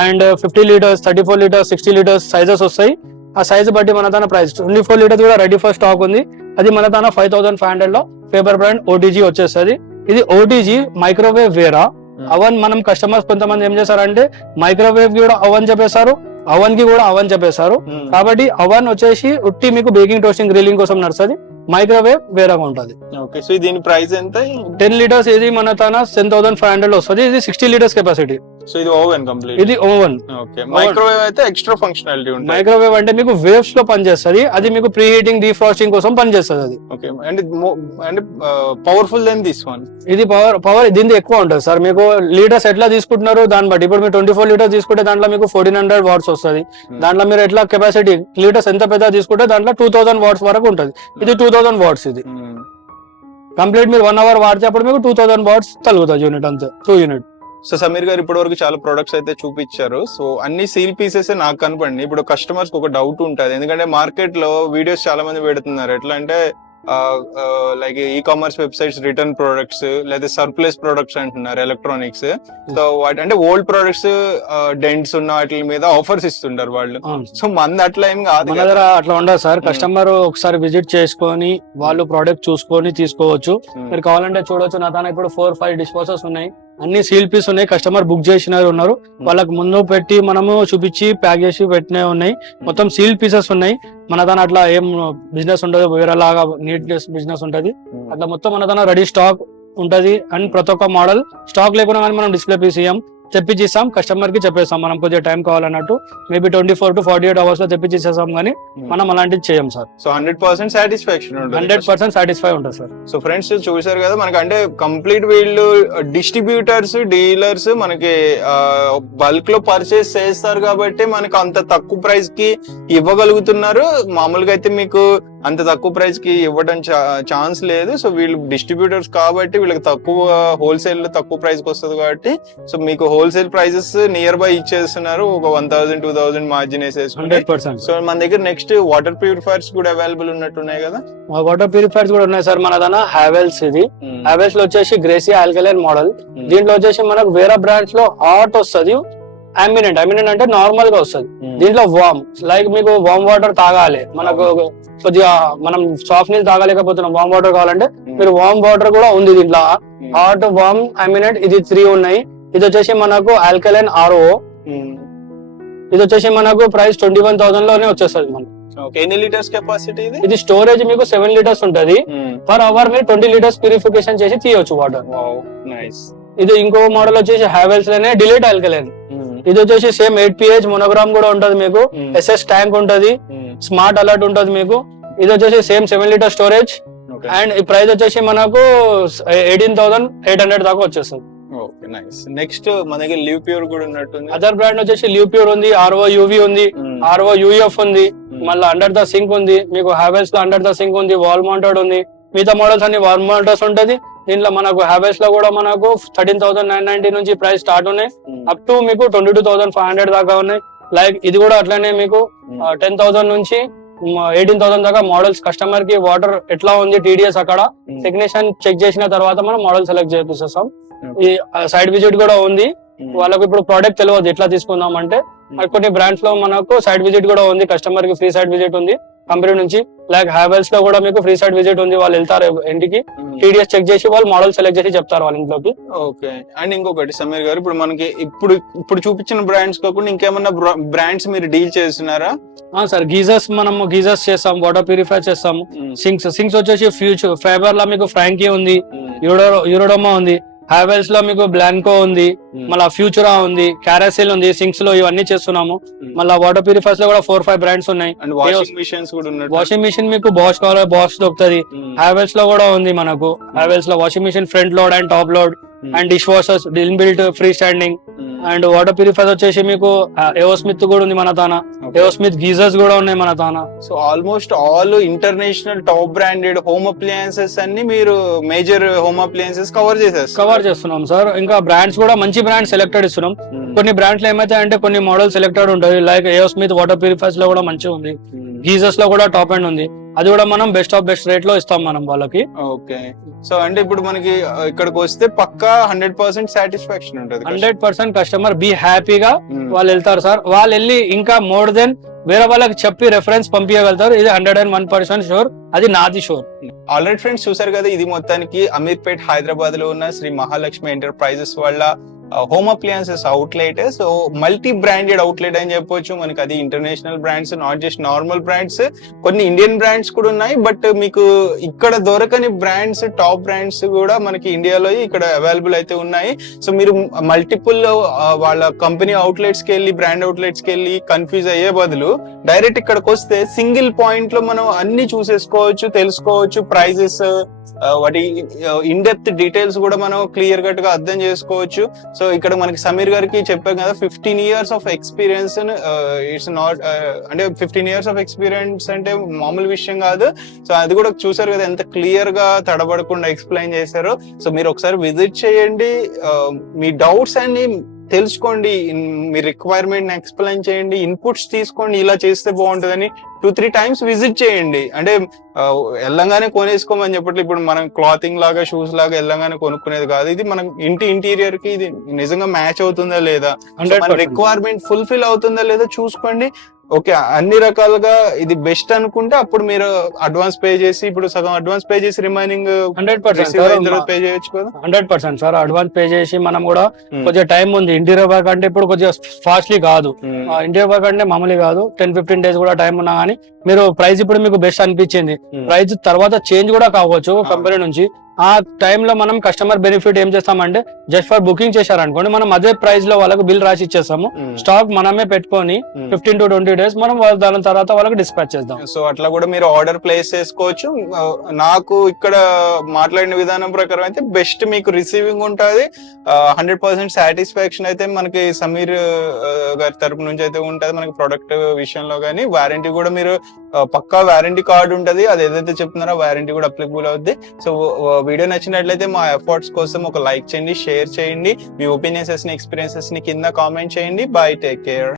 and 50 litres, 34 litres, 60 litres sizes వస్తాయి. ఆ సైజ్ బట్టి మన తన ప్రైస్ 24 లీటర్స్ కూడా రెడీ ఫర్ స్టాక్ ఉంది. అది మన తన 5,500 లో ఫేబర్ బ్రాండ్ ఓటీజీ వచ్చేస్తుంది. ఇది ఓటీజీ మైక్రోవేవ్ వేరా అవన్. మనం కస్టమర్స్ కొంతమంది ఏం చేశారంటే మైక్రోవేవ్ కి కూడా అవన్ చెప్పేశారు, అవన్ కి కూడా అవన్ చెప్పేశారు. కాబట్టి అవన్ వచ్చేసి ఉట్టి మీకు బేకింగ్ టోస్టింగ్ గ్రిల్లింగ్ కోసం నడుస్తుంది, మైక్రోవేవ్ వేరేగా ఉంటుంది. ఓకే, సో దీని ప్రైస్ ఎంత? 10 లీటర్స్ ఇది మన తన 10,500 వస్తుంది. ఇది 60 లీటర్స్ కెపాసిటీ. సో ఇది ఓవెన్ కంప్లీట్. ఇది ఓవెన్. ఓకే, మైక్రోవేవ్ అయితే ఎక్స్ట్రా ఫంక్షనాలిటీ ఉంటుంది. మైక్రోవేవ్ అంటే మీకు వేవ్స్ లో పనిచేస్తుంది, అది మీకు ప్రీ హీటింగ్ డీఫ్రాస్టింగ్ కోసం పనిచేస్తుంది అది. ఓకే, అంటే పవర్ఫుల్ దెన్ దిస్ వన్. ఇది పవర్ దీనికి ఎక్కువ ఉంటుంది సార్. మీకు లీటర్స్ ఎట్లా తీసుకుంటున్నారు దాన్ని బట్టి. ఇప్పుడు మీరు 24 లీటర్స్ తీసుకుంటే దాంట్లో మీకు 1400 వాట్స్ వస్తుంది. దాంట్లో మీరు ఎట్లా కెపాసిటీ లీటర్స్ ఎంత పెద్ద తీసుకుంటే దాంట్లో 2000 వాట్స్ వరకు ఉంటుంది. ఇది 2000 వాట్స్. ఇది కంప్లీట్ మీరు 1 అవర్ వాడితే అప్పుడు మీకు 2000 వాట్స్ తగ్గుతుంది యూనిట్, అంతే 2 యూనిట్. సో సమీర్ గారు ఇప్పటి వరకు చాలా ప్రొడక్ట్స్ అయితే చూపించారు. సో అన్ని సీల్ పీసెస్ నాకు కనపడి. ఇప్పుడు కస్టమర్స్ ఒక డౌట్ ఉంటుంది, ఎందుకంటే మార్కెట్ లో వీడియోస్ చాలా మంది పెడుతున్నారు. ఎట్లా అంటే like e commerce websites return products లేదా సర్ప్లస్ ప్రొడక్ట్స్ అంటున్నారు ఎలక్ట్రానిక్స్. సో వాటి అంటే ఓల్డ్ ప్రొడక్ట్స్ డెంట్స్ ఉన్న వాటి మీద ఆఫర్స్ ఇస్తుంటారు వాళ్ళు. సో మంది అట్లా ఏం కాదు, మన దగ్గర అట్లా ఉండదు సార్. కస్టమర్ ఒకసారి విజిట్ చేసుకొని వాళ్ళు ప్రోడక్ట్ చూసుకొని తీసుకోవచ్చు. మీరు కావాలంటే చూడొచ్చు. నా తన ఇప్పుడు 4-5 డిస్పోజర్స్ ఉన్నాయి, అన్ని సీల్ పీస్ ఉన్నాయి. కస్టమర్ బుక్ చేసినారు ఉన్నారు, వాళ్ళకి ముందు పెట్టి మనము చూపించి ప్యాక్ చేసి పెట్టినవి ఉన్నాయి. మొత్తం సీల్ పీసెస్ ఉన్నాయి. మన దాని అట్లా ఏం బిజినెస్ ఉండదు, వేరేలాగా నీట్నెస్ బిజినెస్ ఉంటది. అట్లా మొత్తం మన దాని రెడీ స్టాక్ ఉంటది. అండ్ ప్రతి ఒక్క మోడల్ స్టాక్ లేకుండా కానీ మనం డిస్ప్లే పీస్ తెప్పించిస్తాం, కస్టమర్ కి చెప్పేస్తాం. మనం కొద్దిగా టైం కావాలన్నట్టు మేబీ 24 to 48 అవర్స్ లో తెప్పించేస్తాం, కానీ మనం అలాంటివి చేయం సార్. సో 100% సాటిస్ఫాక్షన్ ఉంటుంది, 100% సాటిస్ఫై ఉంటుంది సార్. సో ఫ్రెండ్స్ చూసారు కదా, మనకి అంటే కంప్లీట్ వీళ్ళు డిస్ట్రిబ్యూటర్స్ డీలర్స్ మనకి బల్క్ లో పర్చేస్ చేస్తారు కాబట్టి మనకు అంత తక్కువ ప్రైస్ కి ఇవ్వగలుగుతున్నారు. మామూలుగా అయితే మీకు అంత తక్కువ ప్రైస్ కి ఇవ్వడం ఛాన్స్ లేదు. సో వీళ్ళు డిస్ట్రిబ్యూటర్స్ కాబట్టి వీళ్ళకి తక్కువ హోల్సేల్ లో తక్కువ ప్రైస్ కి వస్తుంది కాబట్టి సో మీకు హోల్సేల్ ప్రైసెస్ నియర్ బై ఇచ్చేస్తున్నారు. ఒక 1000-2000 మార్జిన్ వేసేసుకుంటే. సో మన దగ్గర నెక్స్ట్ వాటర్ ప్యూరిఫైర్స్ కూడా అవైలబుల్ ఉన్నట్టున్నాయి కదా. వాటర్ ప్యూరిఫైర్స్ కూడా ఉన్నాయి సార్ మన దగ్గర. హావెల్స్, ఇది హావెల్స్ లో వచ్చేసి గ్రేసీ ఆల్కలైన్ మోడల్. దీంట్లో వచ్చేసి మనకు వేరే బ్రాండ్స్ లో హాట్ వస్తుంది, అమినెంట్ అంటే నార్మల్ గా వస్తుంది. దీంట్లో వామ్, లైక్ మీకు వామ్ వాటర్ తాగాలి, మనకు కొద్దిగా మనం సాఫ్ట్ నీళ్ళు తాగలేకపోతున్నాం, వామ్ వాటర్ కావాలంటే మీరు వామ్ వాటర్ కూడా ఉంది దీంట్లో. హాట్, వామ్, అమినెంట్, ఇది 3 ఉన్నాయి. ఇది వచ్చేసి మనకు ఆల్కలైన్ RO. ఇది వచ్చేసి మనకు ప్రైస్ 21,000 లోనే వచ్చేస్తుంది మనకు. ఎన్ని లీటర్స్ కెపాసిటీ ఇది? ఇది స్టోరేజ్ మీకు 7 లీటర్స్ ఉంటది. పర్ అవర్ మీరు 20 లీటర్స్ ప్యూరిఫికేషన్ చేసి తీయొచ్చు వాటర్. ఇది ఇంకో మోడల్ వచ్చేసి హావెల్స్ లోనే డిలీట్ ఆల్కలైన్. ఇది వచ్చేసి సేమ్ 8pH మోనోగ్రామ్ కూడా ఉంటది మీకు. SS ట్యాంక్ ఉంటది, స్మార్ట్ అలర్ట్ ఉంటది మీకు. ఇది వచ్చేసి సేమ్ 7 లీటర్ స్టోరేజ్. అండ్ ఈ ప్రైస్ వచ్చేసి మనకు 18,800 దాకా వచ్చేస్తుంది. నెక్స్ట్ మన దగ్గర లివ్ ప్యూర్ కూడా ఉన్నట్టుంది. అదర్ బ్రాండ్ వచ్చేసి లివ్ ప్యూర్ ఉంది, RO UV ఉంది, RO UF ఉంది, మళ్ళీ అండర్ ద సింక్ ఉంది. మీకు హావెల్స్ లో అండర్ ద సింక్ ఉంది, వాల్ మౌంటెడ్ ఉంది. మిగతా మోడల్స్ అన్ని వాల్ మౌంటర్స్ ఉంటది. దీంట్లో మనకు హావెల్స్ లో కూడా మనకు 13,990 నుంచి ప్రైస్ స్టార్ట్ ఉన్నాయి, అప్ టు మీకు 22,500 దాకా ఉన్నాయి. లైక్ ఇది కూడా అట్లనే మీకు 10,000 నుంచి 18,000 దాకా మోడల్స్ కస్టమర్ కి వాటర్ ఎట్లా ఉంది టీడీఎస్ అక్కడ టెక్నీషియన్ చెక్ చేసిన తర్వాత మనం మోడల్ సెలెక్ట్ చేపిస్తాం. ఈ సైడ్ విజిట్ కూడా ఉంది. వాళ్ళకి ఇప్పుడు ప్రోడక్ట్ తెలియదు ఎట్లా తీసుకుందాం అంటే కొన్ని బ్రాండ్స్ లో మనకు సైడ్ విజిట్ కూడా ఉంది. కస్టమర్ కి ఫ్రీ సైడ్ విజిట్ ఉంది కంపెనీ నుంచి. లైక్ హ్యావెల్స్ లో కూడా మీకు ఫ్రీ సైడ్ విజిట్ ఉంది. వాళ్ళు వెళ్తారు ఇంటికి, టీడీఎస్ చెక్ చేసి వాళ్ళు మోడల్ సెలెక్ట్ చేసి చెప్తారు వాళ్ళ ఇంట్లోకి. ఓకే. అండ్ ఇంకొకటి సమీర్ గారు, ఇప్పుడు మనకి ఇప్పుడు చూపించిన బ్రాండ్స్ కాకుండా ఇంకేమన్నా బ్రాండ్స్ మీరు డీల్ చేస్తున్నారా? సార్ గీజర్స్ మనము గీజర్స్ చేస్తాం, వాటర్ ప్యూరిఫై చేస్తాం. సింక్స్ వచ్చేసి ఫ్యూచర్ ఫైబర్ లో మీకు ఫ్రాంకీ ఉంది, యూరోడోమా ఉంది. హ్యావెల్స్ లో మీకు బ్లాంకో ఉంది, మళ్ళీ ఫ్యూచరా ఉంది, క్యారాసిల్ ఉంది. సింక్స్ లో ఇవన్నీ చేస్తున్నాము. మళ్ళీ వాటర్ ప్యూరిఫైర్స్ లో కూడా 4-5 బ్రాండ్స్ ఉన్నాయి. వాషింగ్ మిషన్ మీకు బాష్ కావాలి, బాష్ దొరుకుతుంది. హ్యావెల్స్ లో కూడా ఉంది మనకు. హ్యావెల్స్ లో washing machine front load and top load and dish washers inbuilt free standing. And water purifier వచ్చేసి మీకు ఏవో స్మిత్ కూడా ఉంది మన తాన. ఏవో స్మిత్ గీజర్స్ కూడా ఉన్నాయి మన తాన. So almost all international top branded home appliances అన్ని మీరు మేజర్ హోమ్ అప్లయన్సెస్ కవర్ చేస్తున్నాం సార్. ఇంకా బ్రాండ్స్ కూడా మంచి బ్రాండ్ సెలెక్టెడ్ ఇస్తున్నాం. కొన్ని బ్రాండ్స్ లో ఏమైతే అంటే కొన్ని మోడల్ సెలెక్టెడ్ ఉంటుంది. లైక్ ఏవో స్మిత్ వాటర్ ప్యూరిఫైర్స్ లో కూడా మంచిగా ఉంది. గీజర్స్ లో కూడా టాప్ అండ్ ఉంది. అది కూడా మనం బెస్ట్ ఆఫ్ బెస్ట్ రేట్ లో ఇస్తాం మనం వాళ్ళకి. ఓకే. సో అంటే ఇప్పుడు మనకి ఇక్కడికి వస్తే పక్కా 100% సాటిస్ఫాక్షన్ ఉంటుంది. 100% కస్టమర్ బీ హ్యాపీగా వాళ్ళు వెళ్తారు సార్. వాళ్ళు వెళ్ళి ఇంకా మోర్ దెన్ వేరే వాళ్ళకి చెప్పి రెఫరెన్స్ పంపించగలుగుతారు. ఇది 101% షూర్, అది నాది షూర్. ఆల్రెడీ ఫ్రెండ్స్ చూసారు కదా, ఇది మొత్తానికి అమీర్పేట్ హైదరాబాద్ లో ఉన్న శ్రీ మహాలక్ష్మి ఎంటర్ప్రైజెస్ వాళ్ళ home appliances outlet. So multi branded outlet అని చెప్పొచ్చు. మనకి అది international brands, not just normal brands, కొన్ని ఇండియన్ బ్రాండ్స్ కూడా ఉన్నాయి. బట్ మీకు ఇక్కడ దొరకని బ్రాండ్స్, టాప్ బ్రాండ్స్ కూడా మనకి ఇండియాలో ఇక్కడ అవైలబుల్ అయితే ఉన్నాయి. సో మీరు మల్టిపుల్ వాళ్ళ కంపెనీ అవుట్లెట్స్ కి వెళ్ళి, బ్రాండ్ అవుట్లెట్స్ కి వెళ్ళి కన్ఫ్యూజ్ అయ్యే బదులు డైరెక్ట్ ఇక్కడికి వస్తే సింగిల్ పాయింట్ లో మనం అన్ని చూసేసుకోవచ్చు, తెలుసుకోవచ్చు. ప్రైజెస్, వాటి ఇన్ డెప్త్ డీటెయిల్స్ కూడా మనం క్లియర్ కట్ గా అర్థం చేసుకోవచ్చు. సో ఇక్కడ మనకి సమీర్ గారికి చెప్పాం కదా, 15 years of experience. It's not అంటే 15 years ఆఫ్ ఎక్స్పీరియన్స్ అంటే మామూలు విషయం కాదు. సో అది కూడా చూసారు కదా ఎంత క్లియర్ గా తడబడకుండా ఎక్స్ప్లెయిన్ చేశారు. సో మీరు ఒకసారి విజిట్ చేయండి, మీ డౌట్స్ అన్ని తెలుసుకోండి, మీ రిక్వైర్మెంట్ ఎక్స్ప్లెయిన్ చేయండి, ఇన్పుట్స్ తీసుకోండి. ఇలా చేస్తే బాగుంటుందని 2-3 times విజిట్ చేయండి. అంటే వెళ్ళంగానే కొనేసుకోమని చెప్పట్లేదు. ఇప్పుడు మనం క్లాతింగ్ లాగా, షూస్ లాగా వెళ్ళంగానే కొనుక్కునేది కాదు. ఇది మనం ఇంటి ఇంటీరియర్ కి ఇది నిజంగా మ్యాచ్ అవుతుందా లేదా, రిక్వైర్మెంట్ ఫుల్ఫిల్ అవుతుందా లేదా చూసుకోండి. ఓకే, అన్ని రకాలుగా ఇది బెస్ట్ అనుకుంటే అప్పుడు మీరు అడ్వాన్స్ పే చేసి, ఇప్పుడు సగం అడ్వాన్స్ పే చేసి రిమైనింగ్ 100% పే చేయొచ్చు కదా. 100% సార్ అడ్వాన్స్ పే చేసి మనం కూడా కొంచెం టైం ఉంది. ఇంటీరియర్ వర్క్ అంటే ఇప్పుడు కొంచెం ఫాస్ట్లీ కాదు. ఇంటీరియర్ వర్క్ అంటే మామూలు కాదు. 10-15 days కూడా టైం ఉన్నా కానీ మీరు ప్రైస్ ఇప్పుడు మీకు బెస్ట్ అనిపించింది, ప్రైస్ తర్వాత చేంజ్ కూడా కావచ్చు కంపెనీ నుంచి. ఆ టైంలో మనం కస్టమర్ బెనిఫిట్ ఏం చేస్తామంటే, జస్ట్ ఫర్ బుకింగ్ చేశారనుకోండి, మనం అదే ప్రైస్ లో వాళ్ళకి బిల్ రాసి ఇచ్చేస్తాము. స్టాక్ మనమే పెట్టుకొని 15-20 days మనం దాని తర్వాత వాళ్ళకి డిస్పాచ్ చేద్దాం. సో అట్లా కూడా మీరు ఆర్డర్ ప్లేస్ చేసుకోవచ్చు. నాకు ఇక్కడ మాట్లాడిన విధానం ప్రకారం అయితే బెస్ట్ మీకు రిసీవింగ్ ఉంటుంది. 100% సాటిస్ఫాక్షన్ అయితే మనకి సమీర్ గారి తరపు నుంచి అయితే ఉంటుంది. మనకి ప్రొడక్ట్ విషయంలో కానీ వారంటీ కూడా మీరు పక్కా వారంటీ కార్డు ఉంటుంది. అది ఏదైతే చెప్తున్నారో వారంటీ కూడా అప్లికబుల్ అవుద్ది. సో వీడియో నచ్చినట్లయితే మా ఎఫర్ట్స్ కోసం ఒక లైక్ చేయండి, షేర్ చేయండి. మీ ఒపీనియన్స్ ని, ఎక్స్పీరియన్సెస్ ని కింద కామెంట్ చేయండి. By, take care.